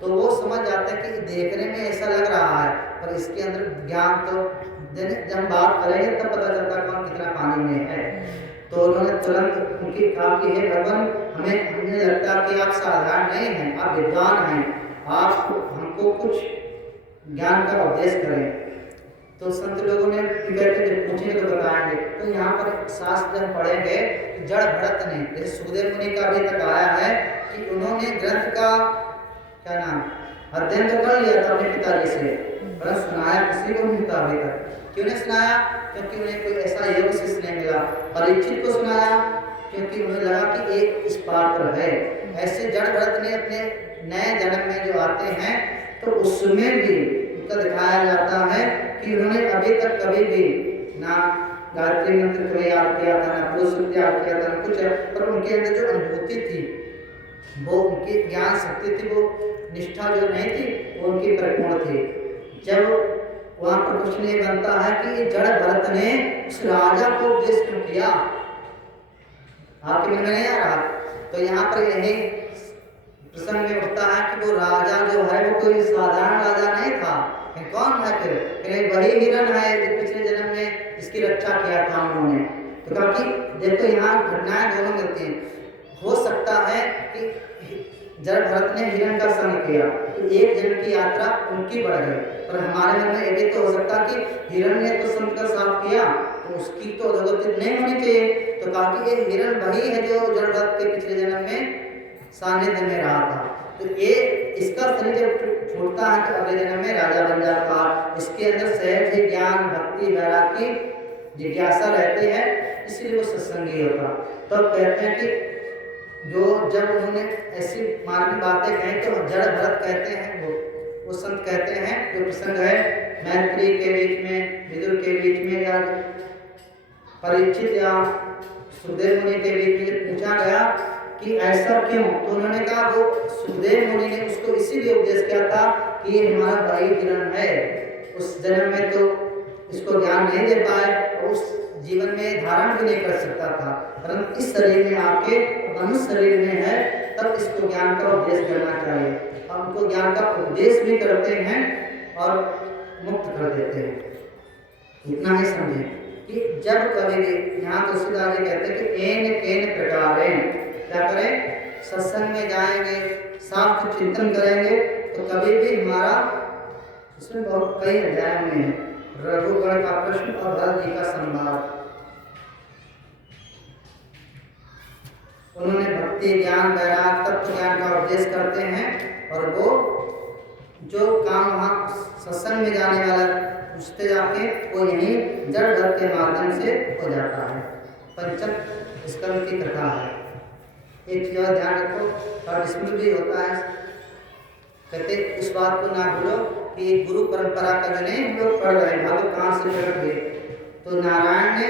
तो वो समझ जाते हैं कि देखने में ऐसा लग रहा है पर इसके अंदर ज्ञान तो जब बात करेंगे तब पता चलता कौन कितना पानी में है। तो उन्होंने तुरंत उनकी कहा कि हे भगवान, हमें लगता कि आप साधारण नहीं हैं, आप विद्वान हैं, आप हमको कुछ ज्ञान का उपदेश करें। तो संत लोगों ने जब पूछेंगे तो बताएंगे। तो यहाँ पर शास्त्र जब पढ़ेंगे जड़ भरत ने, जैसे सुखदेव मुनि का अभी तक आया है कि उन्होंने ग्रंथ का क्या नाम अध्ययन तो कर लिया था अपने पिताजी से, पर सुनाया किसी को नहीं था अभी तक। क्यों नहीं सुनाया? क्योंकि उन्हें कोई ऐसा योग शिष्य नहीं मिला। परीक्षित को सुनाया क्योंकि उन्हें लगा कि एक इस पात्र है। ऐसे जड़ भरत ने अपने नए जन्म में जो आते हैं तो उसमें भी उनका दिखाया जाता है कि उन्होंने अभी तक कभी भी ना गायत्री मंत्र कभी याद किया था, ना पुरुष सूक्त याद किया था, ना कुछ, पर उनके अंदर जो अनुभूति थी, वो उनकी ज्ञान शक्ति थी, वो निष्ठा जो नहीं थी वो उनकी परिपूर्ण थी। जब वहाँ पर कुछ नहीं बनता है कि जड़ भरत ने उस राजा को उपदेश क्यों किया, आपके मन में नहीं आ रहा? तो यहाँ पर यही प्रसंग में उठता है कि वो राजा जो है वो कोई साधारण राजा नहीं था। कौन है फिर? वही हिरण है जो पिछले जन्म में इसकी रक्षा किया था उन्होंने। तो क्योंकि देखो यहाँ घटनाएं दोनों मिलती हैं। हो सकता है कि जब भरत ने हिरण का संग किया तो एक जन्म की यात्रा उनकी बढ़ गई, पर हमारे मन में ये भी तो हो सकता कि हिरण ने तो संत का साथ किया तो उसकी तो अधोगति नहीं होनी चाहिए। तो कहा कि ये हिरण वही है जो जड़ भरत के पिछले जन्म में सानिध्य में रहा था। तो ये इसका शरीर जब छूटता है तो अगले जन्म में राजा बन जाता है। इसके अंदर सहज ही ज्ञान भक्ति वैराग्य जिज्ञासा रहती है, इसलिए वो सत्संगी होता। तब तो कहते हैं कि जो जब उन्होंने ऐसी मार्मिक बातें कही तो जड़ भरत कहते हैं, वो संत कहते हैं जो प्रसंग है मैत्री के बीच में, विदुर के बीच में या परीक्षित या सुखदेव मुनि के बीच में पूछा गया कि ऐसा क्यों, तो उन्होंने कहा वो सुखदेव मुनि ने उसको इसीलिए उपदेश किया था कि ये हमारा भाई हिरण है, उस जन्म में तो इसको ज्ञान नहीं दे पाए और उस जीवन में धारण भी नहीं कर सकता था, परंतु इस शरीर में आके मनुष्य शरीर में है तब इसको ज्ञान का उपदेश करना चाहिए। हम उनको ज्ञान का उपदेश भी करते हैं और मुक्त कर देते हैं। इतना ही समझे कि जब कभी भी यहाँ तुलसीदास जी कहते हैं कि एन केन प्रकारेण, क्या करें? सत्संग में जाएंगे, शास्त्र चिंतन करेंगे तो कभी भी हमारा, इसमें बहुत कई अध्याय में है, रघुगण का प्रश्न और भरत जी का संवाद, उन्होंने भक्ति ज्ञान वैराग तत्व ज्ञान का उपदेश करते हैं और वो जो काम वहाँ सत्संग में जाने वाला पूछते जाके वो यही जड़ भरत के माध्यम से हो जाता है। पंचम स्कंद की कथा है। एक चीज ध्यान रखो और स्मृति भी होता है, कहते इस बात को ना भूलो कि गुरु परंपरा का जो नहीं हम लोग पढ़ रहे हैं, भागवत कहाँ से प्रकट हुए, तो नारायण ने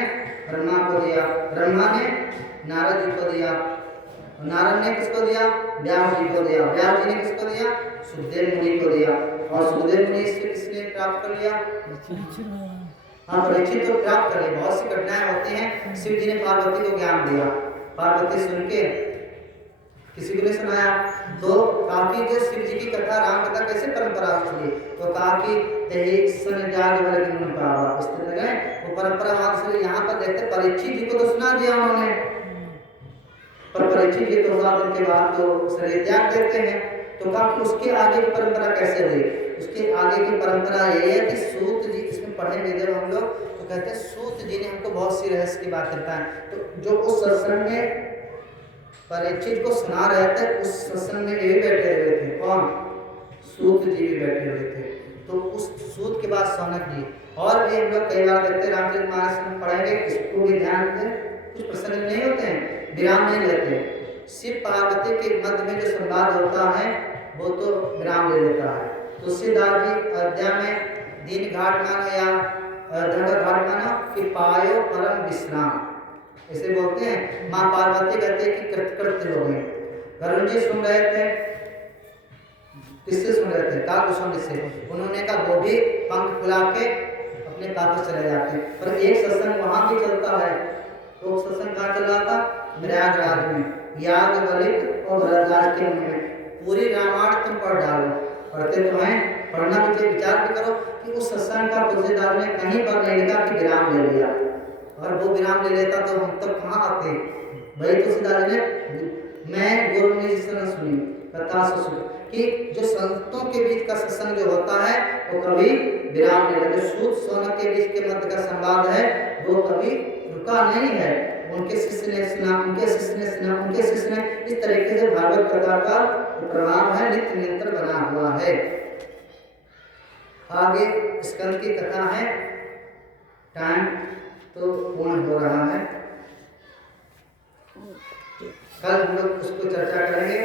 ब्रह्मा को दिया, ब्रह्मा ने नारद जी को दिया, नारद ने किसको दिया? व्यास जी को दिया, व्यास जी ने किसको दिया? सुखदेव मुनि को दिया, और सुखदेव मुनि इससे किसने प्राप्त कर लिया? हाँ, परीक्षित तो प्राप्त कर लिया। बहुत सी घटनाएं होती हैं, शिव जी ने पार्वती को ज्ञान दिया, पार्वती सुन के किसी को नहीं सुनाया, तो कहा कि जो शिव जी की कथा राम कथा कैसे परंपरा चली, तो कहा कि तेहि सन जाग वर्ग मन पावा, इस तरह वो परंपरा वहां से यहाँ पर देखते परीक्षित जी को तो सुना दिया उन्होंने, पर परीक्षित जी तो 7 दिन के बाद तो शरीर त्याग देते हैं। तो कहा कि उसके आगे की परंपरा कैसे हुई? उसके आगे की परंपरा यही है कि सूत जी, इसमें पढ़ेंगे जब हम लोग तो कहते हैं सूत जी ने हमको बहुत सी रहस्य की बात करता है। तो जो उस सत्संग में परीक्षित को सुना रहे थे उस सत्संग में ये भी बैठे हुए थे, कौन? सूत जी भी बैठे हुए थे। तो उस सूत के बाद सौनक जी, और भी हम लोग कई बार देखते रामचरितमानस में पढ़ेंगे, इसको भी ध्यान दें, कुछ प्रसंग नहीं होते हैं विराम नहीं लेते। शिव पार्वती के मध्य में जो संवाद होता है वो तो विराम ले लेता है। तुलसीदास जी अयोध्या में दीन घाट मानो या अयोध्या घाट मानो कि पायो परम विश्राम, ऐसे बोलते हैं। माँ पार्वती कहते हैं कि कृतकृत्य हो गए। वरुण जी सुन रहे थे, किससे सुन रहे थे? काकभूषण से। उन्होंने कहा वो भी पंख फुला के अपने वापस चले जाते, पर एक सत्संग वहां भी चलता है। तो सत्संग कहाँ चल रहा था? प्रयागराज में, याज्ञवल्क्य और भरद्वाज के मन में। पूरी रामायण तुम पढ़ डालो, पढ़ते तो हैं, पढ़ना भी चाहिए, विचार भी करो कि उस सत्संग का तुलसीदास ने कहीं पर नहीं लिखा कि विराम ले लिया, और वो विराम ले लेता तो हम तक कहाँ आते? वही तुलसीदास ने मैं गुरु मुनि जी से न सुनी कथा से सुनी कि जो संतों के बीच का सत्संग जो होता है वो कभी विराम नहीं लेता। जो सूत सौनक के बीच के मध्य का संवाद है वो कभी रुका नहीं है। उनके शिष्य ने सुना, उनके शिष्य ने सुना, उनके शिष्य ने, इस तरीके से भागवत कथा का प्रभाव है नित्य निरंतर बना हुआ है। आगे स्कंद की कथा है, टाइम तो पूर्ण हो रहा है, कल हम लोग उसको चर्चा करेंगे।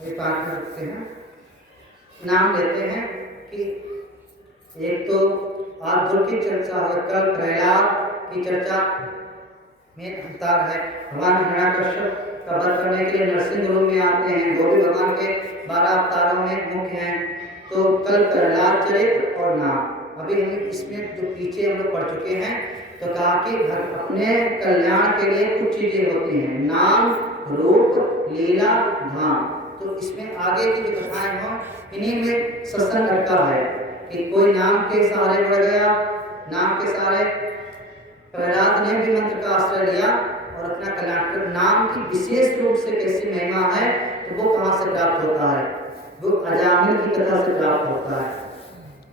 अभी पाठ में रखते हैं, नाम लेते हैं कि एक तो आज दुर्ग की चर्चा है, कल प्रहलाद की चर्चा में अवतार है। भगवान हिरण्याकश्यप का वध करने के लिए नरसिंह रूप में आते हैं, वो भी भगवान के 12 अवतारों में मुख्य हैं। तो कल प्रहलाद चरित्र और नाम, अभी हम इसमें जो पीछे हम लोग पढ़ चुके हैं, तो कहा कि अपने कल्याण के लिए कुछ चीजें होती हैं, नाम, रूप, लीला, धाम। तो इसमें आगे की जो कथाएं हों, इन्हीं में सत्संग अटका है कि कोई नाम के सहारे बढ़ गया, नाम के सहारे प्रहलाद ने भी मंत्र का आश्रय लिया और अपना कल्याण कर। नाम की विशेष रूप से कैसी महिमा है, तो वो कहाँ से प्राप्त होता है, वो अजामिल की कथा से प्राप्त होता है।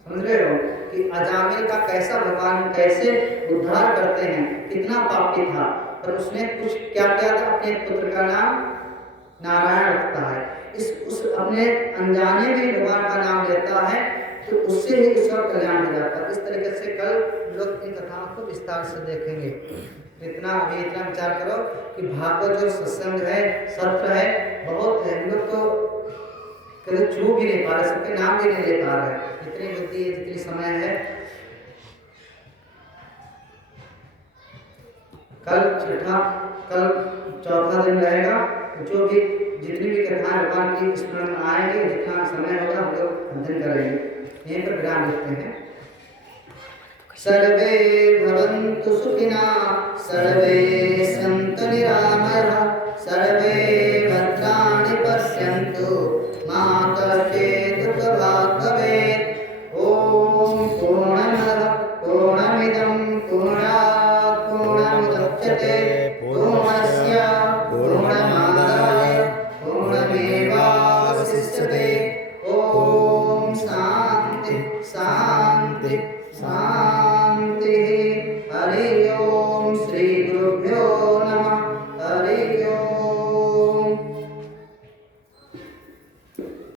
समझ रहे हो कि अजामिल का कैसा भगवान कैसे उद्धार करते हैं, कितना पापी था, पर उसने कुछ क्या किया था, अपने पुत्र का नाम नारायण रखता है। उस अपने अनजाने में भगवान का नाम लेता है, तो उससे ही उसका कल्याण हो जाता है। इस तरीके से कल लोग इन कथाओं को विस्तार से देखेंगे। इतना विचार करो कि भागवत जो सत्संग है, सत्र है, बहुत है। हम लोग तो कभी छू भी नहीं पा रहे, सबके नाम भी नहीं ले पा रहे, जितनी बुद्धि है, जितनी समय है। कल चौथा दिन रहेगा, जो भी जितनी भी कथाएं भगवान की स्मरण में आएंगे, जितना समय होगा हम लोग अध्ययन करेंगे। यहीं पर विराम देते हैं। सर्वे भवन्तु सुखिनः, सर्वे सन्तु निरामयाः, सर्वे भद्राणि पश्यन्तु मा